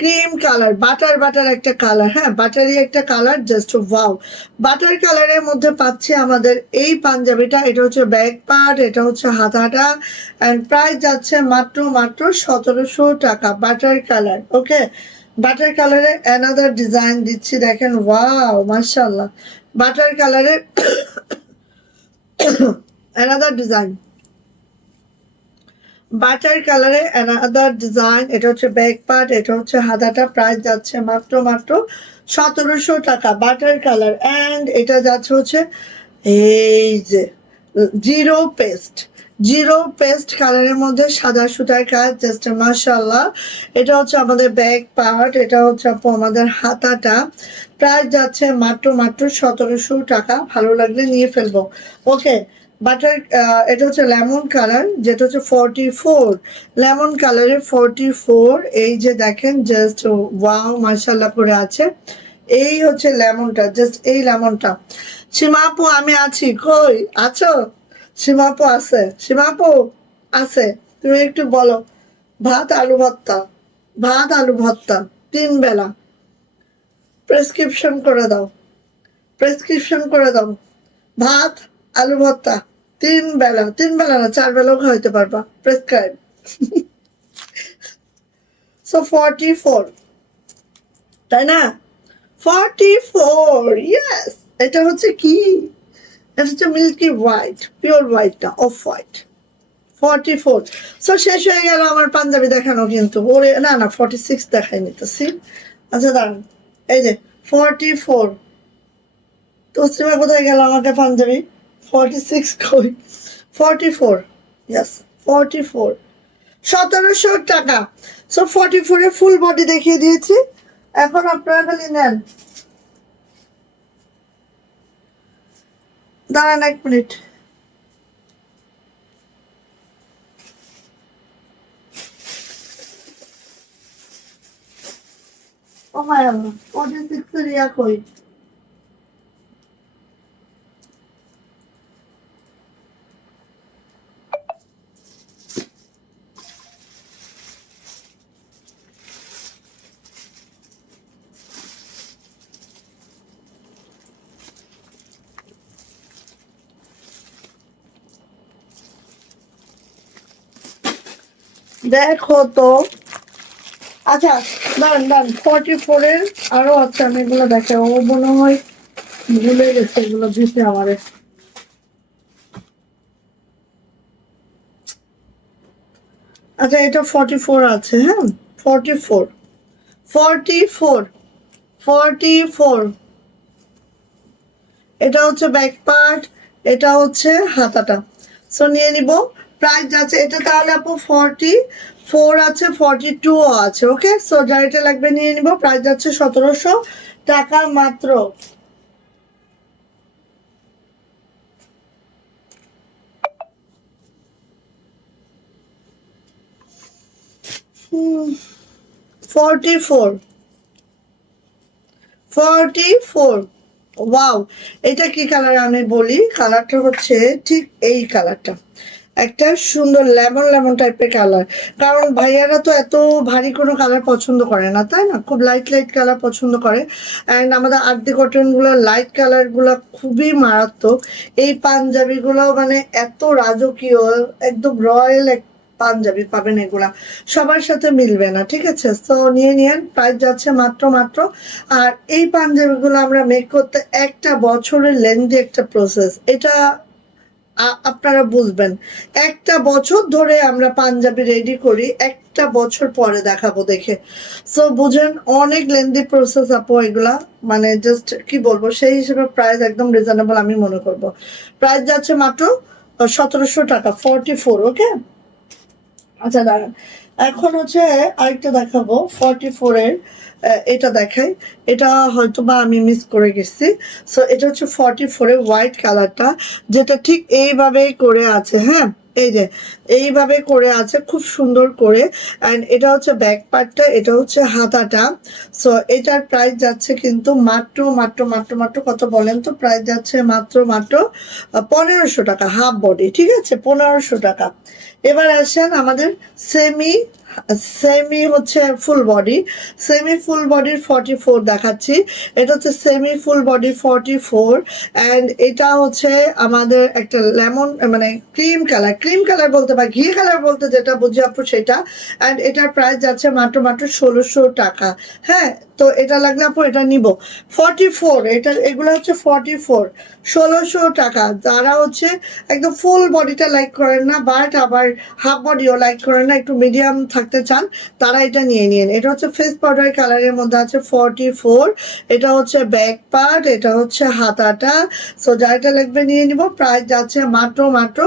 ক্রিম কালার, বাটার বাটার একটা কালার। হ্যাঁ, বাটারি একটা কালার, জাস্ট ওয়াও। বাটার কালারের মধ্যে পাচ্ছে আমাদের এই পাঞ্জাবিটা। এটা হচ্ছে ব্যাক পার্ট, এটা হচ্ছে হাতাটা, অ্যান্ড প্রাইস যাচ্ছে মাত্র মাত্র 1700 টাকা। Butter colour. ওকে, বাটার কালারের অ্যানাদার ডিজাইন দিচ্ছি, দেখেন ওয়াও মাশাআল্লাহ। বাটার কালারের অ্যানাদার ডিজাইন, বাটার কালারে অ্যানাদার ডিজাইন। এটা হচ্ছে ব্যাক পার্ট, এটা হচ্ছে হাতাটা, প্রাইস যাচ্ছে মাত্র মাত্র 1700 টাকা। বাটার কালার, অ্যান্ড এটা যাচ্ছে হচ্ছে এই যে জিরো পেস্ট, জিরো পেস্ট কালারের মধ্যে সাদা সুতার কাজ, জাস্ট মাশাআল্লাহ। এটা হচ্ছে আমাদের ব্যাক পার্ট, এটা হচ্ছে আপু আমাদের হাতাটা, প্রাইস যাচ্ছে মাত্র মাত্র 1700 টাকা। ভালো লাগলে নিয়ে ফেলবো। ওকে, বাটার, এটা হচ্ছে লেমন কালার, যেটা হচ্ছে 44, লেমন কালারের 44। এই যে দেখেন জাস্ট ওয়াও মাশাআল্লাহ করে আছে। এই হচ্ছে লেমনটা, জাস্ট এই লেমনটা। সীমা আপু আমি আছি, কই আছো? সীমা আপু আছে, সীমা আপু আছে, তুমি একটু বলো। ভাত আলু ভর্তা, ভাত আলু ভর্তা, 3 বেলা। প্রেসক্রিপশন করে দাও, প্রেসক্রিপশন করে দাও। ভাত আলু ভর্তা, 3 বেলা, 3 বেলা না 4 বেলাও খাইতে পারবা, প্রেসক্রাইব। সো 44, তাই না? 44, ইয়েস। এটা হচ্ছে কি, এটা হচ্ছে মিল্কি হোয়াইট, পিওর হোয়াইটটা, অফ হোয়াইট। 44। সো শেষ হয়ে গেল আমার পাঞ্জাবি দেখানো, কিন্তু ওরে না না 46 দেখাই নিতেছি। আচ্ছা দাঁড়ান, এই যে 44। তসলিমা কোথায় গেল আমাকে পাঞ্জাবি? 46 কই? 44, ইয়েস 44, 1700 টাকা। সো 44 এর ফুল বডি দেখিয়ে দিয়েছি, এখন আপনারা খালি নেন। দাঁড়ান 1 মিনিট। ও মাই আল্লাহ, 46 এর ইয়া কই? দেখো তো। আচ্ছা দাঁড়ান দাঁড়ান, 44 এর আরো আছে, আমি এগুলো দেখে ও মনে হয় ভুলে গেছে এগুলো দিতে আমারে। আচ্ছা এটা 44 আছে, হ্যাঁ 44, 44, 44। এটা হচ্ছে ব্যাক পার্ট, এটা হচ্ছে হাতাটা। সো নিয়ে নিব। প্রাইস যাচ্ছে এটা তাহলে আপু 44 আছে, 42 আছে। ওকে, সো যার এটা লাগবে নিয়ে নিব। প্রাইস যাচ্ছে 1700 টাকা মাত্র। হুম, 44, 44। ওয়াও, এটা কি কালার আমি বলি, কালারটা হচ্ছে ঠিক এই কালারটা, একটা সুন্দর লেমন লেমন টাইপের কালার। কারণ ভাইয়ারা তো এত ভারী কোনো কালার পছন্দ করে না, তাই না? খুব লাইট লাইট কালার পছন্দ করে। অ্যান্ড আমাদের আরতি কটনগুলো লাইট কালারগুলো খুবই মারাত্মক। এই পাঞ্জাবিগুলো মানে এত রাজকীয়, একদম রয়্যাল পাঞ্জাবি পাবেন, এগুলা সবার সাথে মিলবে না, ঠিক আছে? তো নিয়ে নিয়েন, প্রাইস যাচ্ছে মাত্র মাত্র। আর এই পাঞ্জাবিগুলো আমরা মেক করতে একটা বছরের লেন্দি একটা প্রসেস, এটা আপনারা বুঝবেন। একটা বছর ধরে আমরা পাঞ্জাবি রেডি করি, একটা বছর পরে দেখাবো দেখে। সো বুঝেন, অনেক লেন্দি প্রসেস আপু এগুলা, মানে জাস্ট কি বলবো, সেই হিসেবে প্রাইস একদম রিজনেবল আমি মনে করব। প্রাইস যাচ্ছে মাত্র 1700 টাকা, 44। ওকে, আচ্ছা দাঁড়ান, এখন হচ্ছে আরেকটা দেখাবো 44 এর। এটা দেখাই, এটা হয়তো বা আমি মিস করে গেছি। সো এটা হচ্ছে 44 এর হোয়াইট কালারটা, যেটা ঠিক এইভাবেই করে আছে। হ্যাঁ, এই যে এইভাবে করে আছে খুব সুন্দর করে। অ্যান্ড এটা হচ্ছে ব্যাক পার্টটা, এটা হচ্ছে হাতাটা। সো এটার প্রাইস যাচ্ছে কিন্তু মাত্র মাত্র মাত্র মাত্র কত বলেন তো? প্রাইস যাচ্ছে মাত্র মাত্র 1500 টাকা, হাফ বডি, ঠিক আছে? 1500 টাকা। এবার আসেন আমাদের সেমি সেমি হচ্ছে ফুল বডি। সেমি ফুল বডির 44 দেখাচ্ছি। এটা হচ্ছে সেমি ফুল বডি 44। অ্যান্ড এটা হচ্ছে আমাদের একটা লেমন মানে ক্রিম কালার, ক্রিম কালার বলতে বা ঘি কালার বলতে যেটা বুঝি আপু সেটা। অ্যান্ড এটার প্রাইস যাচ্ছে মাত্র মাত্র 1600 টাকা। হ্যাঁ, তো এটা লাগলে আপু এটা নিব। 44, এটা এগুলো হচ্ছে 44, 1600 টাকা। যারা হচ্ছে একদম ফুল বডিটা লাইক করেন না, বাট আবার হাফ বডিও লাইক করেন না, একটু মিডিয়াম থাকতে চান, তারা এটা নিয়ে নিন। এটা হচ্ছে ফেস পাউডার কালারের মধ্যে আছে 44। এটা হচ্ছে ব্যাক পার্ট, এটা হচ্ছে হাতাটা। সো যারটা লাগবে নিয়ে নিব। প্রাইস যাচ্ছে মাত্র মাত্র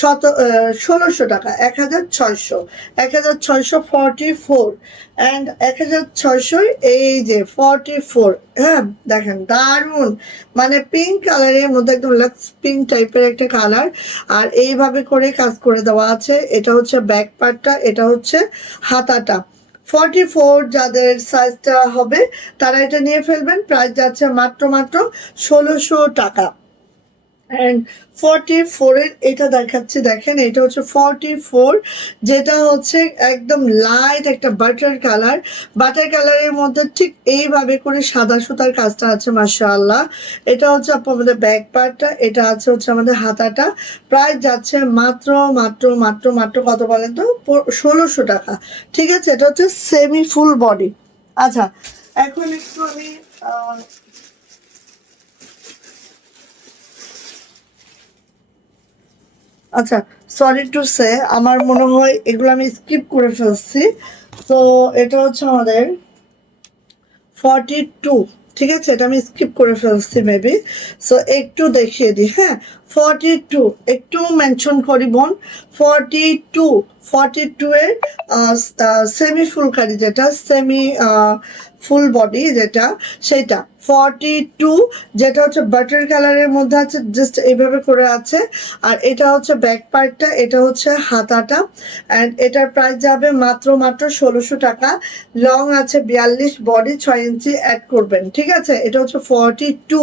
1600 টাকা, 1600, 1600 44। অ্যান্ড 1600 এই যে 44। হ্যাঁ দেখেন, দারুন, মানে পিঙ্ক কালারের মধ্যে একদম লাক্স পিঙ্ক টাইপের একটা কালার। আর এইভাবে করে কাজ করে দেওয়া আছে। এটা হচ্ছে ব্যাক পার্টটা, এটা হচ্ছে হাতাটা। 44 যাদের সাইজটা হবে তারা এটা নিয়ে ফেলবেন। প্রাইস যাচ্ছে মাত্র মাত্র 1600 টাকা। অ্যান্ড 44 এর এটা দেখাচ্ছি, দেখেন এটা হচ্ছে 44, যেটা হচ্ছে একদম লাইট একটা বাটার কালার। বাটার কালারের মধ্যে ঠিক এইভাবে করে সাদা সুতার কাজটা আছে, মাশাআল্লাহ। এটা হচ্ছে আমাদের ব্যাক পার্টটা, এটা আছে হচ্ছে আমাদের হাতাটা। প্রাইস যাচ্ছে মাত্র মাত্র মাত্র মাত্র কত বলেন তো? 1600 টাকা, ঠিক আছে? এটা হচ্ছে সেমি ফুল বডি। আচ্ছা, এখন একটু আমি আচ্ছা, সরি টু সে, আমার মনে হয় এগুলো আমি স্কিপ করে ফেলছি। তো এটা হচ্ছে আমাদের 42, ঠিক আছে? এটা আমি স্কিপ করে ফেলছি মেবি। সো একটু দেখিয়ে দিই। হ্যাঁ, 42 একটু মেনশন করি বোন। 42, 42 এর সেমি ফুলকারি, যেটা সেমি ফুল বডি যেটা, সেটা 42, যেটা হচ্ছে বাটার কালারের মধ্যে আছে, জাস্ট এইভাবে করে আছে। আর এটা হচ্ছে ব্যাক পার্টটা, এটা হচ্ছে হাতাটা। অ্যান্ড এটার প্রাইস যাবে মাত্র মাত্র 1600 টাকা। লং আছে 42, বডি 6 ইঞ্চি অ্যাড করবেন, ঠিক আছে? এটা হচ্ছে 42।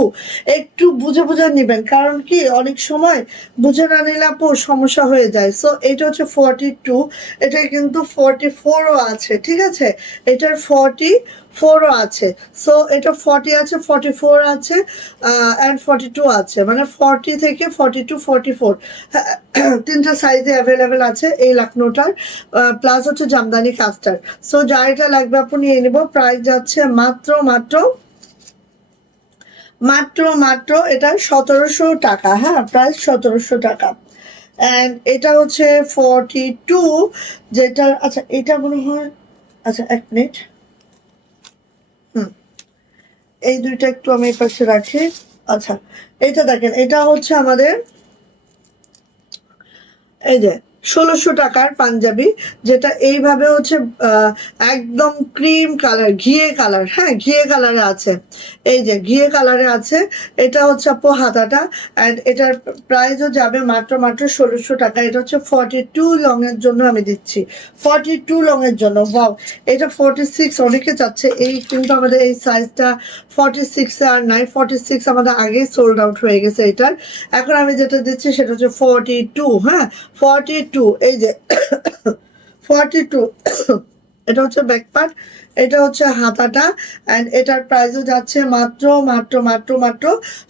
একটু বুঝে বুঝে নেবেন, কারণ কি অনেক সময় বুঝে না নিলে আপু সমস্যা হয়ে যায়। সো এটা হচ্ছে 42, এটা কিন্তু 44ও আছে, ঠিক আছে? এটার 44ও আছে। সো এটা 40 আছে, 44 আছে, অ্যান্ড 42 আছে, মানে 40 থেকে 42, 44 তিনটা সাইজে অ্যাভেলেবেল আছে এই লাকনোটার। প্লাস হচ্ছে জামদানি কাস্টার। সো যার এটা লাগবে আপু নিয়ে নিব। প্রাইস যাচ্ছে মাত্র মাত্র মাত্র মাত্র এটা 1700 টাকা। হ্যাঁ, প্রাইস 1700 টাকা। অ্যান্ড এটা হচ্ছে 42, যেটা আচ্ছা এটা মনে হয়, আচ্ছা এক মিনিট, এই দুইটা একটু আমি এই পাশে রাখি। আচ্ছা, এটা দেখেন, এটা হচ্ছে আমাদের এই যে টাকার পাঞ্জাবি, যেটা এইভাবে হচ্ছে একদম ক্রিম কালার, ঘিয়ে কালার, হ্যাঁ ঘিয়ে কালারে আছে, এই যে ঘিয়ে কালারে আছে। এটা হচ্ছে আপু হাতাটা, অ্যান্ড এটার প্রাইসও যাবে মাত্র মাত্র 1600 টাকা। এটা হচ্ছে 42 লং এর জন্য আমি দিচ্ছি, 42 লং এর জন্য। ওয়াও, এটা 46 অনেকে চাচ্ছে, এই কিন্তু আমাদের এই সাইজটা 46 এ আর নাই, 46 আমাদের আগেই সোল্ড আউট হয়ে গেছে এটার। এখন আমি যেটা দিচ্ছি সেটা হচ্ছে 42, হ্যাঁ 42, এই যে 42। এটা হচ্ছে ব্যাক পার্ট, এটা হচ্ছে হাতাটা, অ্যান্ড এটার প্রাইসও যাচ্ছে মাত্র মাত্র মাত্র মাত্র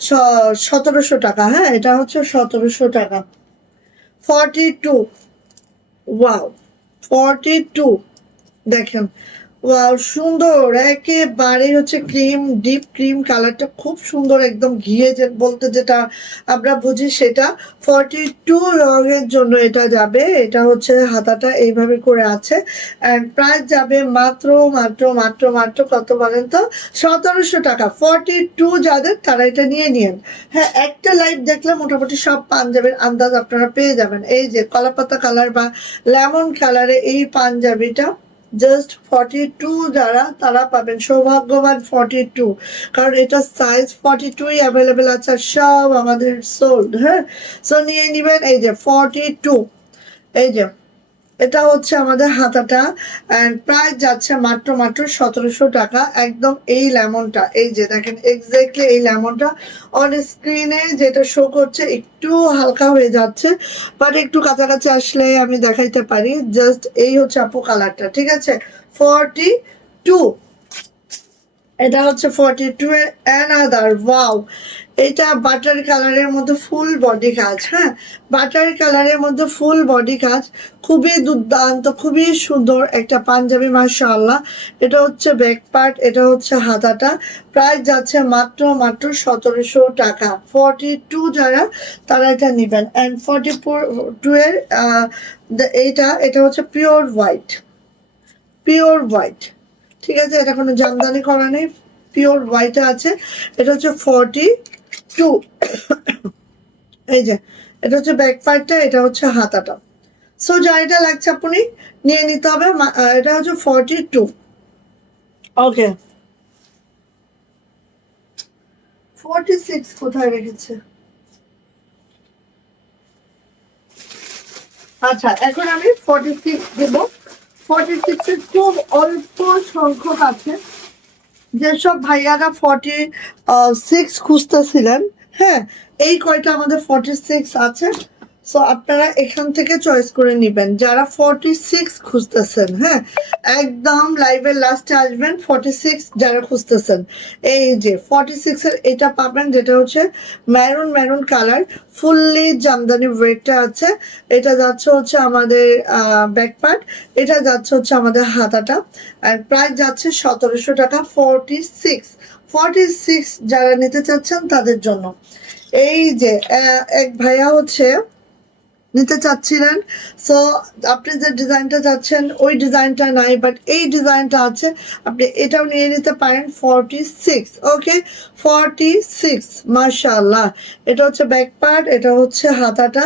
1700 টাকা। হ্যাঁ এটা হচ্ছে 1700 টাকা, 42। ওয়াও, 42, দেখেন ওয়াও সুন্দর, একেবারে হচ্ছে ক্রিম, ডিপ ক্রিম কালারটা খুব সুন্দর, একদম ঘিয়ে যে বলতে যেটা আমরা বুঝি সেটা। 42 রঙের জন্য এটা যাবে। এটা হচ্ছে হাতাটা এইভাবে করে আছে, অ্যান্ড প্রাইস যাবে মাত্র মাত্র মাত্র মাত্র কত বলেন তো, 1700 টাকা। 42 যাদের তারা এটা নিয়ে নিন। হ্যাঁ একটা লাইভ দেখলে মোটামুটি সব পাঞ্জাবির আন্দাজ আপনারা পেয়ে যাবেন। এই যে কলাপাতা কালার বা লেমন কালারে এই পাঞ্জাবিটা জাস্ট 42 যারা তারা পাবেন, সৌভাগ্যবান 42, কারণ এটা সাইজ 42 অ্যাভেলেবেল আছে, সব আমাদের সোল্ড। হ্যাঁ সো নিয়ে নিবেন। এই যে 42, এই যে এটা হচ্ছে আমাদের হাতাটা, অ্যান্ড প্রাইস যাচ্ছে মাত্র মাত্র 1700 টাকা। একদম এই লেমনটা, এই যে দেখেন এক্স্যাক্টলি এই লেমনটা অন স্ক্রিনে যেটা শো করছে একটু হালকা হয়ে যাচ্ছে, বাট একটু কাছাকাছি আসলে আমি দেখাইতে পারি। জাস্ট এই হচ্ছে আপু কালারটা, ঠিক আছে 42। এটা হচ্ছে 42 এর অ্যানাদার। ওয়াও, এটা বাটার কালারের মধ্যে ফুল বডি কাজ, হ্যাঁ বাটার কালারের মধ্যে ফুল বডি কাজ, খুবই দুর্দান্ত, খুবই সুন্দর একটা পাঞ্জাবি মাশাআল্লাহ। এটা হচ্ছে ব্যাক পার্ট, এটা হচ্ছে হাতাটা, প্রাইস যাচ্ছে মাত্র মাত্র 1700 টাকা। 42 যারা তারা এটা নেবেন। অ্যান্ড 42 এর এটা হচ্ছে পিওর হোয়াইট, পিওর হোয়াইট, ঠিক আছে এটা কোনো জামদানি করা নেই, পিওর হোয়াইটে আছে। এটা হচ্ছে 42। এই যে এটা হচ্ছে ব্যাক পার্টটা, এটা হচ্ছে হাতাটা। সো যা এটা লাগছে আপনি নিয়ে নিতে হবে। এটা হচ্ছে 42। ওকে, 46 কোথায় রেখেছে? আচ্ছা এখন আমি 46 দেব। 46 এর খুব অল্প সংখ্যক আছে, যেসব ভাইয়ারা 46 খুঁজতেছিলেন, হ্যাঁ এই কয়টা আমাদের 46 আছে। সো আপনারা এখান থেকে চয়েস করে নেবেন যারা 46 খুঁজতেছেন। হ্যাঁ একদম লাইভের লাস্টে আসবেন 46 যারা খুঁজতেছেন। এই যে 46 এর এটা পাবেন, যেটা হচ্ছে maroon maroon colour, fully Jamdani ওয়েটটা আছে। এটা যাচ্ছে হচ্ছে আমাদের ব্যাক পার্ট, এটা যাচ্ছে হচ্ছে আমাদের হাতাটা, আর প্রাইস যাচ্ছে 1700 টাকা। 46, 46 যারা নিতে চাচ্ছেন তাদের জন্য। এই যে এক ভাইয়া হচ্ছে নিতে চাচ্ছিলেন, সো আপনি যে ডিজাইনটা চাচ্ছেন ওই ডিজাইনটা নাই, বাট এই ডিজাইনটা আছে, আপনি এটাও নিয়ে নিতে পারেন। 46, ওকে 46 মাশাআল্লাহ। এটা হচ্ছে ব্যাক পার্ট, এটা হচ্ছে হাতাটা,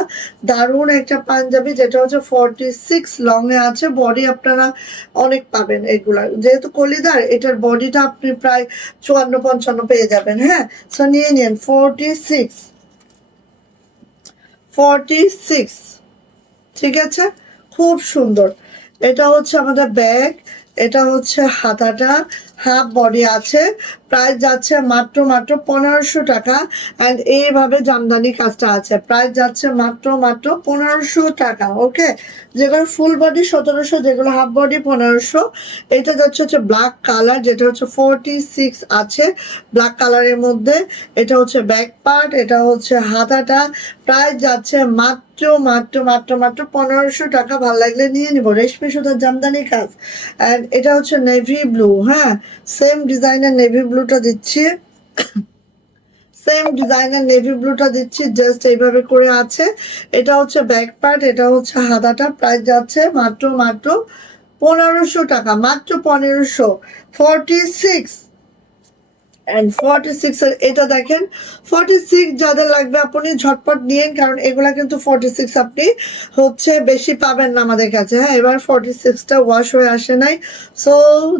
দারুণ একটা পাঞ্জাবি, যেটা হচ্ছে 46 লং এ আছে। বডি আপনারা অনেক পাবেন এগুলা, যেহেতু কলিদার এটার বডিটা আপনি প্রায় 54-55 পেয়ে যাবেন। হ্যাঁ সো নিয়ে নিন 46, 46, ঠিক আছে খুব সুন্দর। এটা হচ্ছে আমাদের ব্যাগ, এটা হচ্ছে হাতাটা, হাফ বডি আছে, প্রাইস যাচ্ছে মাত্র মাত্র 1500 টাকা। অ্যান্ড এইভাবে জামদানি কাজটা আছে, প্রাইস যাচ্ছে মাত্র মাত্র 1500 টাকা। ওকে, যেগুলো ফুল বডি 1700, যেগুলো হাফ বডি 1500। এটা যাচ্ছে হচ্ছে ব্ল্যাক কালার, যেটা হচ্ছে 46 আছে ব্ল্যাক কালারের মধ্যে। এটা হচ্ছে ব্যাক পার্ট, এটা হচ্ছে হাতাটা, প্রাইস যাচ্ছে মাত্র মাত্র মাত্র মাত্র 1500 টাকা। ভালো লাগলে নিয়ে নিবো, রেশমি সুতার জামদানি কাজ। অ্যান্ড এটা হচ্ছে নেভি ব্লু, হ্যাঁ সেম ডিজাইনের নেভি ব্লুটা দিচ্ছি, সেম ডিজাইনের নেভি ব্লুটা দিচ্ছি, জাস্ট এইভাবে করে আছে। এটা হচ্ছে ব্যাক পার্ট, এটা হচ্ছে হাতাটা, প্রাইস যাচ্ছে মাত্র মাত্র 1500 টাকা, মাত্র 1500। 46, এন্ড 46 এর এটা দেখেন 46 যাদের লাগবে আপনি ঝটপট নিয়েন, কারণ এগুলা কিন্তু 46 আপনি হচ্ছে বেশি পাবেন না আমাদের কাছে। হ্যাঁ, এবার 46টা ওয়াশ হয়ে আসে নাই, সো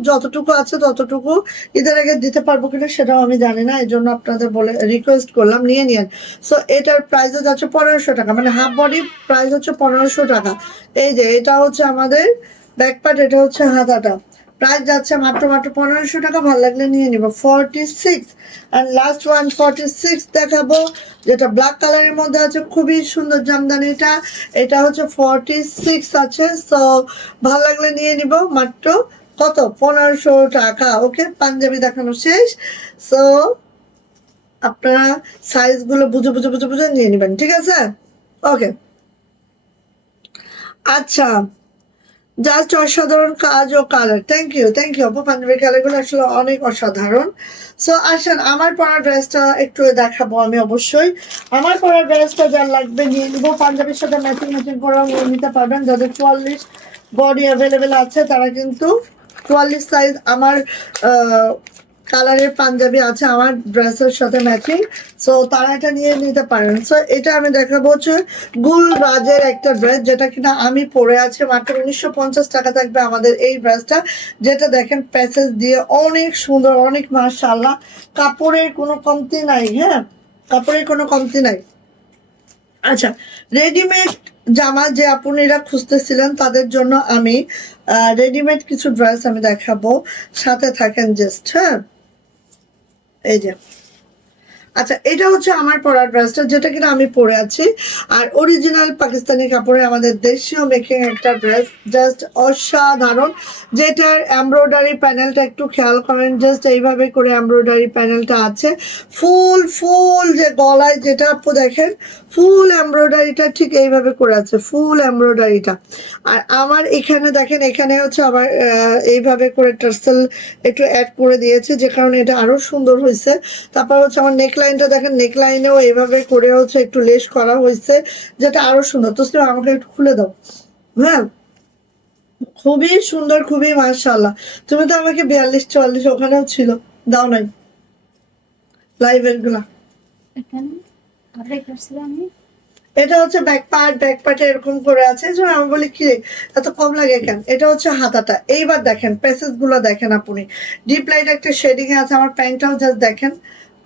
যতটুকু আছে ততটুকু ঈদের আগে দিতে পারবো কিনা সেটাও আমি জানি না, এই জন্য আপনাদের বলে রিকোয়েস্ট করলাম নিয়ে নিন। সো এটার প্রাইস যাচ্ছে 1500 টাকা, মানে হাফ বডি প্রাইস হচ্ছে 1500 টাকা। এই যে এটা হচ্ছে আমাদের ব্যাক পার্ট, এটা হচ্ছে হাতাটা, প্রাইস যাচ্ছে মাত্র মাত্র 1500 টাকা। ভালো লাগলে নিয়ে নিব। 46 আর লাস্ট ওয়ান 46 দেখাবো, যেটা ব্ল্যাক কালারের মধ্যে আছে, খুবই সুন্দর জামদানিটা। এটা হচ্ছে 46 আছে, সো ভালো লাগলে নিয়ে নিব মাত্র কত 1500 টাকা। ওকে, পাঞ্জাবি দেখানো শেষ। সো আপনারা সাইজগুলো বুঝে বুঝে বুঝে বুঝে নিয়ে নেবেন, ঠিক আছে? ওকে, আচ্ছা, জাস্ট অসাধারণ কাজ ও কালার। থ্যাংক ইউ আপু, পাঞ্জাবি কালারগুলো আসলে অনেক অসাধারণ। সো আসেন, আমার পরা ড্রেসটা একটু দেখাবো আমি অবশ্যই। আমার পরা ড্রেসটা যার লাগবে নিয়ে নিবো, পাঞ্জাবির সাথে ম্যাচিং ম্যাচিং করেও নিয়ে নিতে পারবেন। যাদের 44 বডি অ্যাভেলেবেল আছে তারা কিন্তু 44 সাইজ আমার কালারের পাঞ্জাবি আছে আমার ড্রেসের সাথে ম্যাচিং, সো তারা এটা নিয়ে নিতে পারেন। সো এটা আমি দেখাবো হচ্ছে গুলরাজের একটা ড্রেস, যেটা কিনা আমি পরে আছি, মাত্র 1950 টাকা থাকবে আমাদের এই ড্রেসটা। যেটা দেখেন প্যাসেজ দিয়ে অনেক সুন্দর, অনেক মাশাআল্লাহ, কাপড়ের কোনো কমতি নাই। হ্যাঁ, কাপড়ের কোনো কমতি নাই। আচ্ছা, রেডিমেড জামা যে আপুনিরা খুঁজতেছিলেন তাদের জন্য আমি রেডিমেড কিছু ড্রেস আমি দেখাবো, সাথে থাকেন জাস্ট। হ্যাঁ, এই যে, আচ্ছা, এটা হচ্ছে আমার পরা ড্রেসটা, যেটা কিনা আমি পরে আছি, আর অরিজিনাল পাকিস্তানি কাপড়ে আমাদের দেশীয় মেকিং একটা ড্রেস, জাস্ট অসাধারণ। যেটার এমব্রয়ডারি প্যানেলটা একটু খেয়াল করেন, জাস্ট এইভাবে করে এমব্রয়ডারি প্যানেলটা আছে। ফুল ফুল যে গলায় যেটা আপু দেখেন, ফুল এমব্রয়ডারিটা ঠিক এইভাবে করে আছে, ফুল এমব্রয়ডারিটা। আর আমার এখানে দেখেন, এখানে হচ্ছে আবার এইভাবে করে টার্সেল একটু অ্যাড করে দিয়েছে, যে কারণে এটা আরো সুন্দর হয়েছে। তারপর হচ্ছে আমার নেকলাইনটা দেখেন, নেকলাইনেও এইভাবে করে হচ্ছে একটু লেস করা হয়েছে, যেটা আরো সুন্দর। তো আমাকে একটু খুলে দাও। হ্যাঁ, খুবই সুন্দর, খুবই মাশাআল্লাহ। তুমি তো আমাকে 42 44 ওখানেও ছিল, দাও নাই লাইভের গুলা। এটা হচ্ছে ব্যাক পার্টে এরকম করে আছে, এই জন্য আমি বলি কি রে, এত কম লাগে কেন। এটা হচ্ছে হাতাটা। এইবার দেখেন প্যাসেজ গুলো দেখেন আপনি, ডিপ লাইট একটা শেডিং এ আছে। আমার প্যান্টটাও জাস্ট দেখেন,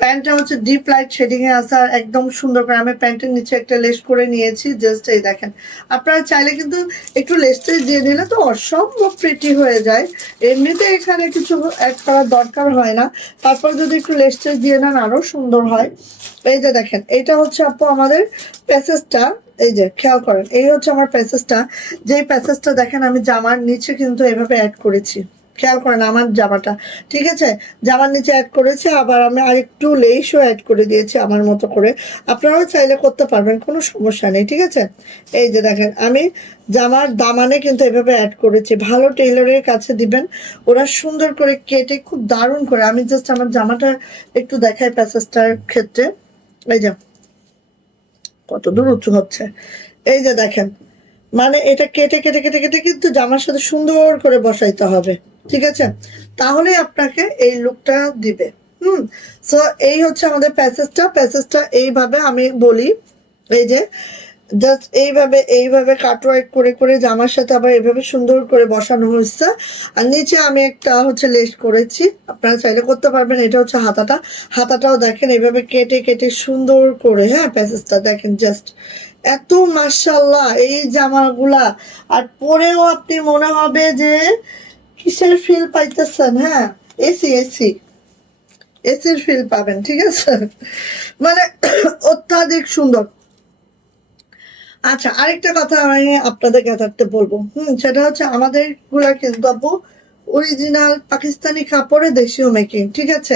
প্যান্টটা হচ্ছে ডিপ লাইট শেডিং এ আছে, আর একদম সুন্দর করে আমি প্যান্টের নিচে একটা লেস করে নিয়েছি, জাস্ট এই দেখেন। আপনারা চাইলে কিন্তু একটু লেসটা দিয়ে নিলে তো অসম্ভব প্রিটি হয়ে যায়, এমনিতে এখানে কিছু অ্যাড করার দরকার হয় না, তারপর যদি একটু লেসটা দিয়ে নেন আরো সুন্দর হয়। এই যে দেখেন, এটা হচ্ছে আপু আমাদের প্যাসেজটা, এই যে খেয়াল করেন, এই হচ্ছে আমার প্যাসেজটা। যেই প্যাসেজটা দেখেন আমি জামার নিচে কিন্তু এভাবে অ্যাড করেছি, খেয়াল করেন আমার জামাটা, ঠিক আছে, জামার নিচে অ্যাড করেছি, আবার আমি আরেকটু লেসও অ্যাড করে দিয়েছি আমার মতো করে। আপনারাও চাইলে করতে পারবেন, কোনো সমস্যা নেই, ঠিক আছে। এই যে দেখেন, আমি জামার দামানে কিন্তু এভাবে অ্যাড করেছি। ভালো টেইলরের কাছে দিবেন, ওরা সুন্দর করে কেটে খুব দারুণ করে। আমি জাস্ট আমার জামাটা একটু দেখাই প্যাসেজটার ক্ষেত্রে। এই যে কত দূর উঁচু হচ্ছে, এই যে দেখেন, মানে এটা কেটে কেটে কেটে কেটে কিন্তু জামার সাথে সুন্দর করে বসাইতে হবে, ঠিক আছে, তাহলে আপনাকে এই লুকটা দিবে। হুম, সো এই হচ্ছে আমাদের প্যাসেজটা এইভাবে আমি বলি, এই যে জাস্ট এইভাবে এইভাবে কাটওয়ার্ক করে করে জামার সাথে আবার এইভাবে সুন্দর করে বসানো হচ্ছে। আর নিচে আমি একটা হচ্ছে লেস করেছি, আপনারা চাইলে করতে পারবেন। এটা হচ্ছে হাতাটা, হাতাটাও দেখেন এইভাবে কেটে কেটে সুন্দর করে। হ্যাঁ, প্যাসেজটা দেখেন, জাস্ট এত মাশাআল্লাহ এই জামাগুলা, আর পরেও আপনি মনে হবে যে কিসের ফিল পাইতেছেন। হ্যাঁ, এসি এসি এসির ফিল পাবেন, ঠিক আছে, মানে অত্যাধিক সুন্দর। আচ্ছা, আরেকটা কথা আমি আপনাদের কাছে বলবো, সেটা হচ্ছে আমাদের গুলা কিন্তু আপু অরিজিনাল পাকিস্তানি কাপড়ে দেশীয় মেকিং, ঠিক আছে।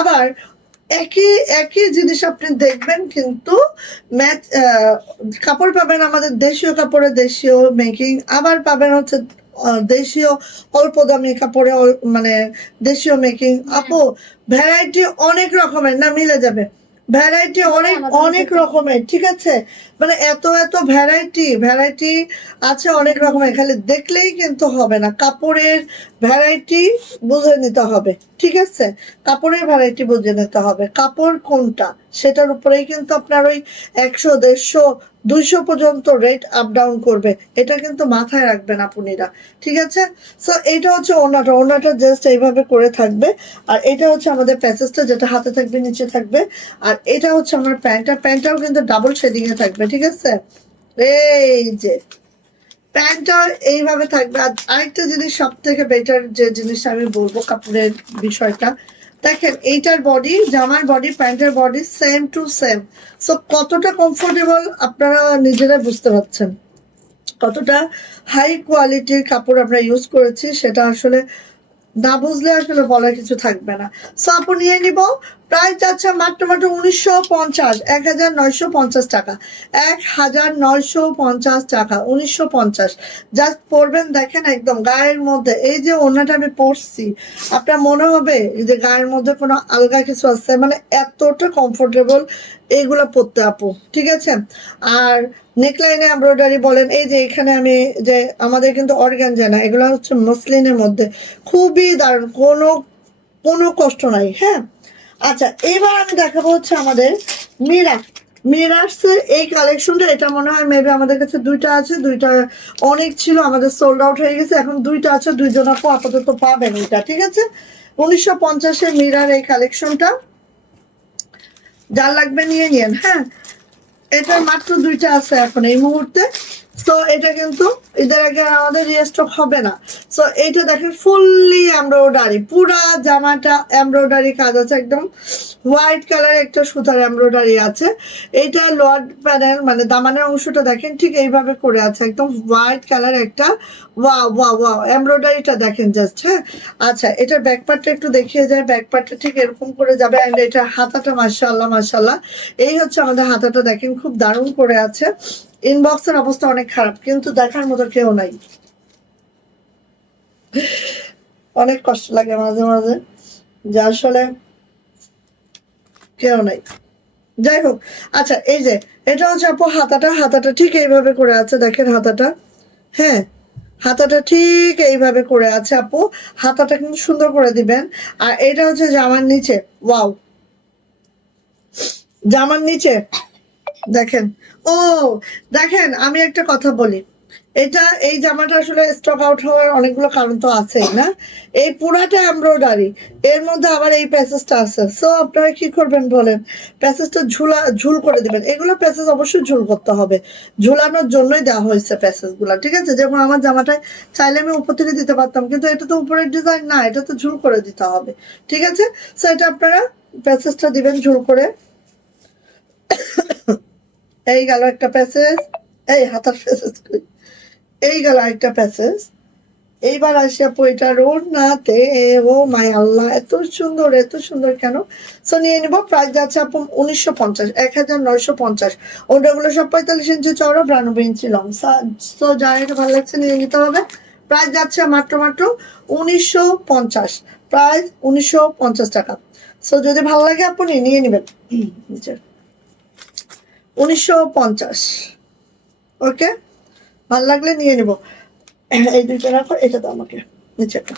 আবার একই একই জিনিস আপনি দেখবেন, কিন্তু ম্যাচ কাপড় পাবেন আমাদের দেশীয় কাপড়ে দেশীয় মেকিং, আবার পাবেন হচ্ছে দেশীয় অল্প দামি কাপড়ে মানে দেশীয় মেকিং। আপু ভ্যারাইটি অনেক রকমের, না মিলে যাবে, ভ্যারাইটি অনেক অনেক রকমের, ঠিক আছে, মানে এত এত ভ্যারাইটি আছে অনেক রকমের, খালি দেখলেই কিন্তু হবে না, কাপড়ের ভ্যারাইটি বুঝে নিতে হবে, ঠিক আছে, কাপড়ের ভ্যারাইটি বুঝে নিতে হবে, কাপড় কোনটা সেটার উপরেই কিন্তু আপনার ওই 100, 150, 200 পর্যন্ত রেট আপ ডাউন করবে, এটা কিন্তু মাথায় রাখবেন আপুনিরা, ঠিক আছে। সো এটা হচ্ছে ওড়নাটা জাস্ট এইভাবে করে থাকবে, আর এটা হচ্ছে আমাদের প্যাচেসটা যেটা হাতে থাকবে, নিচে থাকবে, আর এটা হচ্ছে আমার প্যান্টটাও কিন্তু ডাবল শেডিং এ থাকবে, ঠিক আছে। এই যে প্যান্টটা এইভাবে থাকবে। আর আরেকটা জিনিস, সব থেকে বেটার যে জিনিসটা আমি বলবো কাপড়ের বিষয়টা, দেখেন এইটার বডি, জামার বডি, প্যান্টের body same to same. So কতটা কমফোর্টেবল আপনারা নিজেরা বুঝতে পারছেন, কতটা হাই কোয়ালিটির কাপড় আমরা ইউজ করেছি, সেটা আসলে না বুঝলে আসলে বলার কিছু থাকবে না। সো আপু নিয়ে নিব, প্রাইস যাচ্ছে মাত্র 1950, 1950 টাকা, 1950 টাকা, 1950। জাস্ট পরবেন, দেখেন একদম গায়ের মধ্যে, এই যে ওড়নাটা আমি পরছি, আপনার মনে হবে যে গায়ের মধ্যে কোনো আলগা কিছু আছে, মানে এতটা কমফোর্টেবল এইগুলো পরতে আপু, ঠিক আছে। আর নেকলাইনে এমব্রয়ডারি বলেন, এই যে এখানে আমি যে আমাদের কিন্তু অর্গানজা না, এগুলো হচ্ছে মসলিনের মধ্যে, খুবই দারুণ, কোনো কোনো কষ্ট নাই, হ্যাঁ। আচ্ছা, এবার আমি দেখাবো হচ্ছে আমাদের মিরার্সের এই কালেকশনটা, এটা মনে হয় মেবি আমাদের কাছে দুইটা আছে, দুইটা অনেক ছিল, আমাদের সোল্ড আউট হয়ে গেছে, এখন দুইটা আছে, দুইজন আপু আপাতত পাবেন এটা, ঠিক আছে। 1950-এর মিরার এই কালেকশনটা, যার লাগবে নিয়ে নিন, হ্যাঁ। এটা মাত্র দুইটা আছে এখন এই মুহূর্তে। তো এটা কিন্তু ঈদের আগে আমাদের রিস্টক হবে না। সো এইটা দেখেন ফুললি এমব্রয়ডারি, পুরা জামাটা এমব্রয়ডারি কাজ আছে, একদম হোয়াইট কালার একটা সুতার এমব্রয়ডারি আছে। এইটা লোয়ার প্যানেল মানে দামানের অংশটা দেখেন ঠিক এইভাবে করে আছে, একদম হোয়াইট কালার একটা, ওয়াও ওয়াও ওয়াও, এমব্রয়ডারিটা দেখেন জাস্ট, হ্যাঁ। আচ্ছা, এটার ব্যাক পার্টটা একটু দেখিয়ে যায়, ব্যাক পার্টটা ঠিক এরকম করে যাবে, অ্যান্ড এটা হাতাটা মাশাআল্লাহ মাশাআল্লাহ, এই হচ্ছে আমাদের হাতাটা, দেখেন খুব দারুণ করে আছে। ইনবক্সের অবস্থা অনেক খারাপ, কিন্তু দেখার মতো কেউ নাই, অনেক কষ্ট লাগে মাঝে মাঝে যে আসলে কেউ নাই, যাই হোক। আচ্ছা, এই যে এটা হচ্ছে আপু হাতাটা ঠিক এইভাবে করে আছে, দেখেন হাতাটা, হ্যাঁ, হাতাটা ঠিক এইভাবে করে আছে আপু, হাতাটা কিন্তু সুন্দর করে দিবেন। আর এটা হচ্ছে জামার নিচে, ওয়াও, জামার নিচে দেখেন, ও দেখেন, আমি একটা কথা বলি, এটা এই জামাটা আসলে স্টক আউট হওয়ার অনেকগুলো কারণ তো আছেই না, এই পুরাটা এমব্রয়ডারি, এর মধ্যে আবার এই প্যাসেজটা আছে, সো আপনারা কি করবেন বলেন, প্যাসেজটা ঝুল করে দিবেন, এগুলো প্যাসেজ অবশ্যই ঝুল করতে হবে, ঝুলানোর জন্যই দেওয়া হয়েছে প্যাসেজ গুলা, ঠিক আছে। যেমন আমার জামাটায় চাইলে আমি উপর থেকে দিতে পারতাম, কিন্তু এটা তো উপরের ডিজাইন না, এটা তো ঝুল করে দিতে হবে, ঠিক আছে। সো এটা আপনারা প্যাসেজটা দিবেন ঝুল করে। এই গেল একটা প্যাসেজ, এই হাতার প্যাসেজ, এই গেল একটা প্যাসেজ। এইবার আসি আপু এটা ওড়নাতে, ও মাই আল্লাহ, এত সুন্দর এত সুন্দর কেন। সো নিয়ে নিবো, প্রাইস যাচ্ছে আপু 1950, 1950। ওটাগুলো সব 45 ইঞ্চি চওড়া, 92 ইঞ্চি লং। সো যার এটা ভালো লাগছে নিয়ে নিতে হবে। প্রাইস যাচ্ছে মাত্র 1950, প্রাইস 1950 টাকা। সো যদি ভালো লাগে আপনি নিয়ে নেবেন, 1950, ওকে, ভালো লাগলে নিয়ে নিবো। এই দুইটা রাখো, এটা তো আমাকে নিচেটা।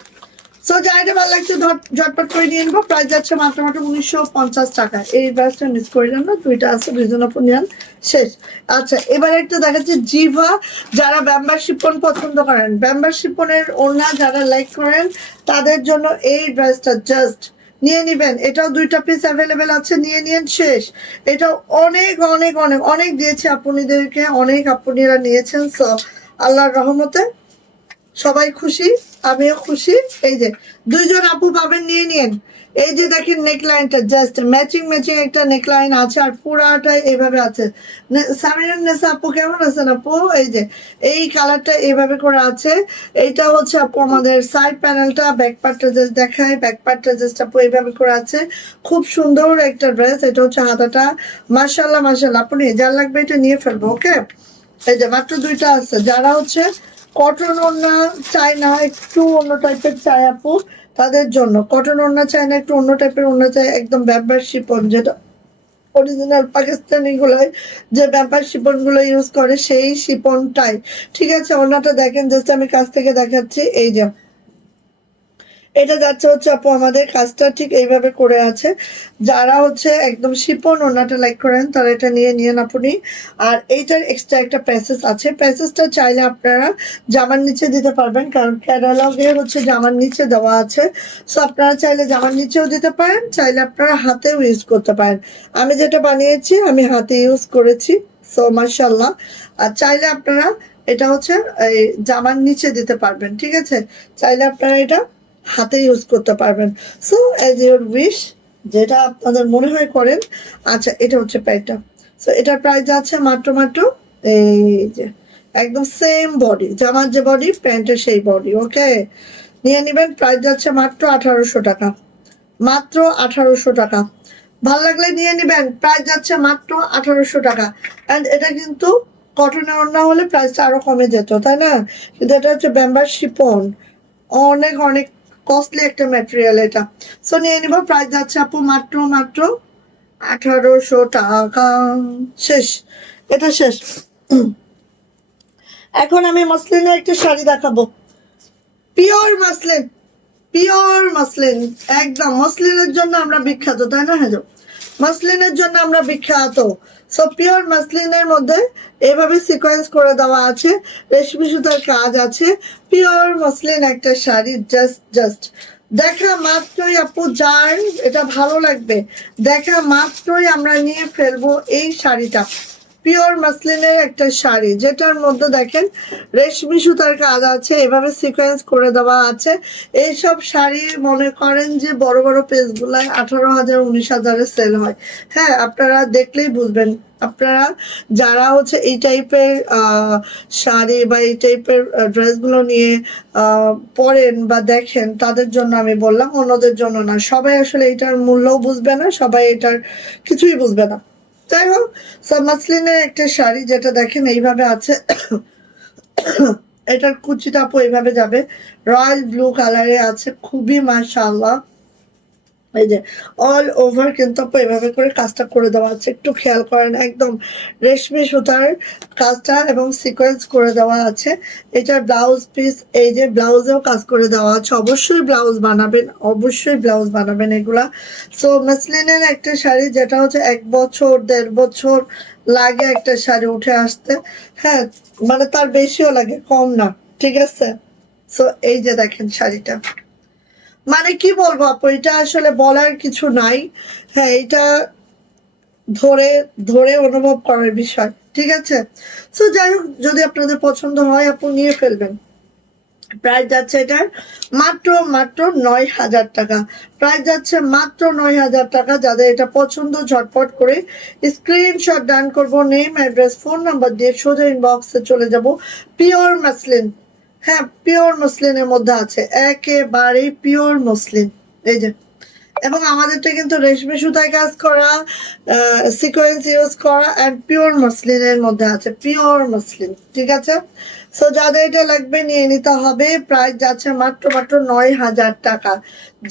সো যাইটা ভালো লাগছে ঝটপট করে নিয়ে নিবো, প্রাইস যাচ্ছে মাত্র 1950 টাকা। এই ব্রাশটা মিস করিলাম না, দুইটা আছে, দুইজন আপু নেন, শেষ। আচ্ছা, এবার একটা দেখাচ্ছি জিভা, যারা ব্যাম্বার শিপন পছন্দ করেন, ব্যাম্বার শিপনের ওড়না যারা লাইক করেন, তাদের জন্য এই ড্রেসটা জাস্ট নিয়ে নিবেন। এটাও দুইটা পিস অ্যাভেলেবেল আছে, নিয়ে নিন, শেষ। এটাও অনেক অনেক অনেক অনেক দিয়েছে আপুনিদেরকে, অনেক আপুনিরা নিয়েছেন। সো আল্লাহর রহমতে সবাই খুশি, আমিও খুশি। এই যে দুইজন আপু পাবেন, নিয়ে নিন। এই যে দেখেন নেকলাইনটা জাস্ট ম্যাচিং একটা নেকলাইন আছে, আর পুরাটা এইভাবে আছে। সামিরুন নেসা আপু কেমন আছেন আপু? এই যে এই কালারটা এইভাবে করে আছে। এইটা হচ্ছে আপু আমাদের সাইড প্যানেলটা, ব্যাক পার্টটা জাস্ট দেখায়, ব্যাক পার্টটা জাস্ট আপু এইভাবে করে আছে, খুব সুন্দর একটা ড্রেস। এটা হচ্ছে হাতাটা, মাশাআল্লাহ মাশাআল্লাহ, আপনি যার লাগবে এটা নিয়ে ফেলবো, ওকে। এই যে মাত্র দুইটা আছে, যারা হচ্ছে কটন ওড়না চাই না, একটু অন্য টাইপের চাই আপু, তাদের জন্য কটন ওড়না চাই না, একটু অন্য টাইপের ওড়না চাই, একদম ব্যাম্বার শিপন, যেটা অরিজিনাল পাকিস্তানি গুলাই যে ব্যাপার শিপন গুলো ইউজ করে সেই শিপনটাই। ঠিক আছে, ওনাটা দেখেন, জাস্ট আমি কাছ থেকে দেখাচ্ছি। এই যে এটা যাচ্ছে হচ্ছে আপু আমাদের কাজটা ঠিক এইভাবে করে আছে। যারা হচ্ছে একদম শিপন ওনাটা লাইক করেন তারা এটা নিয়ে নিয়েন আপনি। আর এইটার এক্সট্রা একটা প্যাসেজ আছে, প্যাসেজটা চাইলে আপনারা জামার নিচে দিতে পারবেন, কারণ ক্যাটালগে হচ্ছে জামার নিচে দেওয়া আছে। সো আপনারা চাইলে জামার নিচেও দিতে পারেন, চাইলে আপনারা হাতেও ইউজ করতে পারেন। আমি যেটা বানিয়েছি আমি হাতে ইউজ করেছি, সো মাশাআল্লাহ। আর চাইলে আপনারা এটা হচ্ছে এই জামার নিচে দিতে পারবেন। ঠিক আছে, চাইলে আপনারা এটা হাতে ইউজ করতে পারবেন। সো অ্যাজ ইউর উইশ, যেটা আপনাদের মনে হয় করেন। আচ্ছা, এটা হচ্ছে প্যান্টটা। সো এটার প্রাইস আছে মাত্র মাত্র এই যে একদম সেম বডি, জামার যে বডি প্যান্টের সেই বডি। ওকে, নিয়ে নেবেন। প্রাইস যাচ্ছে মাত্র 1800 টাকা, মাত্র 1800 টাকা। ভাল লাগলে নিয়ে নেবেন, প্রাইস যাচ্ছে মাত্র 1800 টাকা। অ্যান্ড এটা কিন্তু কটনের ওড়না হলে প্রাইসটা আরো কমে যেত, তাই না? কিন্তু এটা হচ্ছে ব্যাম্বার শিপন, অনেক অনেক কস্টলি একটা ম্যাটেরিয়াল এটা। সো নিয়ে নিব, প্রাইস যাচ্ছে আপু মাত্র মাত্র 1800 টাকা। শেষ, এটা শেষ। এখন আমি মসলিনের একটা শাড়ি দেখাবো, পিওর মাসলিন, পিওর মাসলিন। একদম মসলিনের জন্য আমরা বিখ্যাত, তাই না? হ্যাঁ, মাসলিনের জন্য আমরা বিখ্যাত। সো পিওর মাসলিনের মধ্যে এভাবে সিকোয়েন্স করে দেওয়া আছে, রেশমি সুতার কাজ আছে, পিওর মসলিন একটা শাড়ি। জাস্ট জাস্ট দেখা মাত্রই আপু যার এটা ভালো লাগবে, দেখা মাত্রই আমরা নিয়ে ফেলবো এই শাড়িটা। পিওর মাসলিনের একটা শাড়ি, যেটার মধ্যে দেখেন রেশমি সুতার কাজ আছে, এভাবে সিকোয়েন্স করে দেওয়া আছে। এইসব শাড়ি মনে করেন যে বড় বড় পেজগুলায় 18,000 19,000 সেল হয়। হ্যাঁ, আপনারা দেখলেই বুঝবেন। আপনারা যারা হচ্ছে এই টাইপের শাড়ি বা এই টাইপের ড্রেসগুলো নিয়ে পরেন বা দেখেন, তাদের জন্য আমি বললাম, অন্যদের জন্য না। সবাই আসলে এটার মূল্যও বুঝবে না, সবাই এটার কিছুই বুঝবে না। যাই হোক, মাসলিনের একটা শাড়ি যেটা দেখেন এইভাবে আছে। এটার কুচিটা আপু এইভাবে যাবে, রয়্যাল ব্লু কালারে আছে, খুবই মাশাআল্লাহ। এই যে অল ওভার কিন্তু আপু এভাবে করে কাজটা করে দেওয়া আছে, একটু খেয়াল করেন, একদম রেশমি সুতার কাজটা এবং সিকোয়েন্স করে দেওয়া আছে। এটার ব্লাউজ পিস, এই যে ব্লাউজেও কাজ করে দেওয়া আছে। অবশ্যই ব্লাউজ বানাবেন, অবশ্যই ব্লাউজ বানাবেন এগুলা। সো মাসলিনের একটা শাড়ি যেটা হচ্ছে 1 বছর 1.5 বছর লাগে একটা শাড়ি উঠে আসতে। হ্যাঁ, মানে তার বেশিও লাগে, কম না। ঠিক আছে, সো এই যে দেখেন শাড়িটা, মানে কি বলবো আপু, এটা আসলে বলার কিছু নাই। হ্যাঁ, এটা ধরে ধরে অনুভব করার বিষয়। ঠিক আছে, সো যাই হোক, যদি আপনাদের পছন্দ হয় আপু নিয়ে ফেলবেন। প্রাইস যাচ্ছে এটার মাত্র মাত্র 9,000 টাকা। প্রাইস যাচ্ছে মাত্র 9,000 টাকা। যাদের এটা পছন্দ ঝটপট করে স্ক্রিনশট ডান করবো, নেম অ্যাড্রেস ফোন নাম্বার দিয়ে সোজা ইনবক্সে চলে যাব। পিওর মাসলিন, হ্যাঁ পিওর মসলিনের মধ্যে আছে, একেবারে পিওর মসলিন। এই যে, এবং আমাদেরটা কিন্তু রেশমি সুতায় কাজ করা, সিকোয়েন্স ইউজ করা, অ্যান্ড পিওর মসলিনের মধ্যে আছে, পিওর মসলিন। ঠিক আছে, সো যাদের এটা লাগবে নিয়ে নিতে হবে। প্রাইস যাচ্ছে মাত্র মাত্র 9,000 টাকা।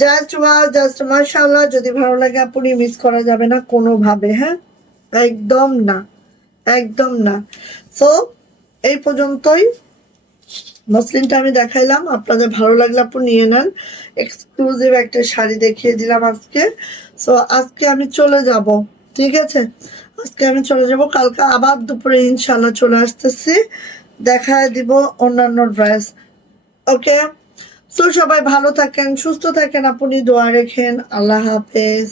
জাস্ট ওয়াও, জাস্ট মাশাআল্লাহ। যদি ভালো লাগে আপনি মিস করা যাবে না কোনোভাবে। হ্যাঁ, একদম না, একদম না। সো এই পর্যন্তই মসলিনটা আমি দেখাইলাম, আপনাদের ভালো লাগলে আপু নিয়ে নেন। এক্সক্লুসিভ একটা শাড়ি দেখিয়ে দিলাম আজকে। সো আজকে আমি চলে যাব, ঠিক আছে, আজকে আমি চলে যাব, কালকে আবার দুপুরে ইনশাল্লাহ চলে আসতেছি, দেখা দিব অন্যান্য ড্রেস। ওকে, সো সবাই ভালো থাকেন, সুস্থ থাকেন, আপনি দোয়া রেখেন। আল্লাহ হাফেজ।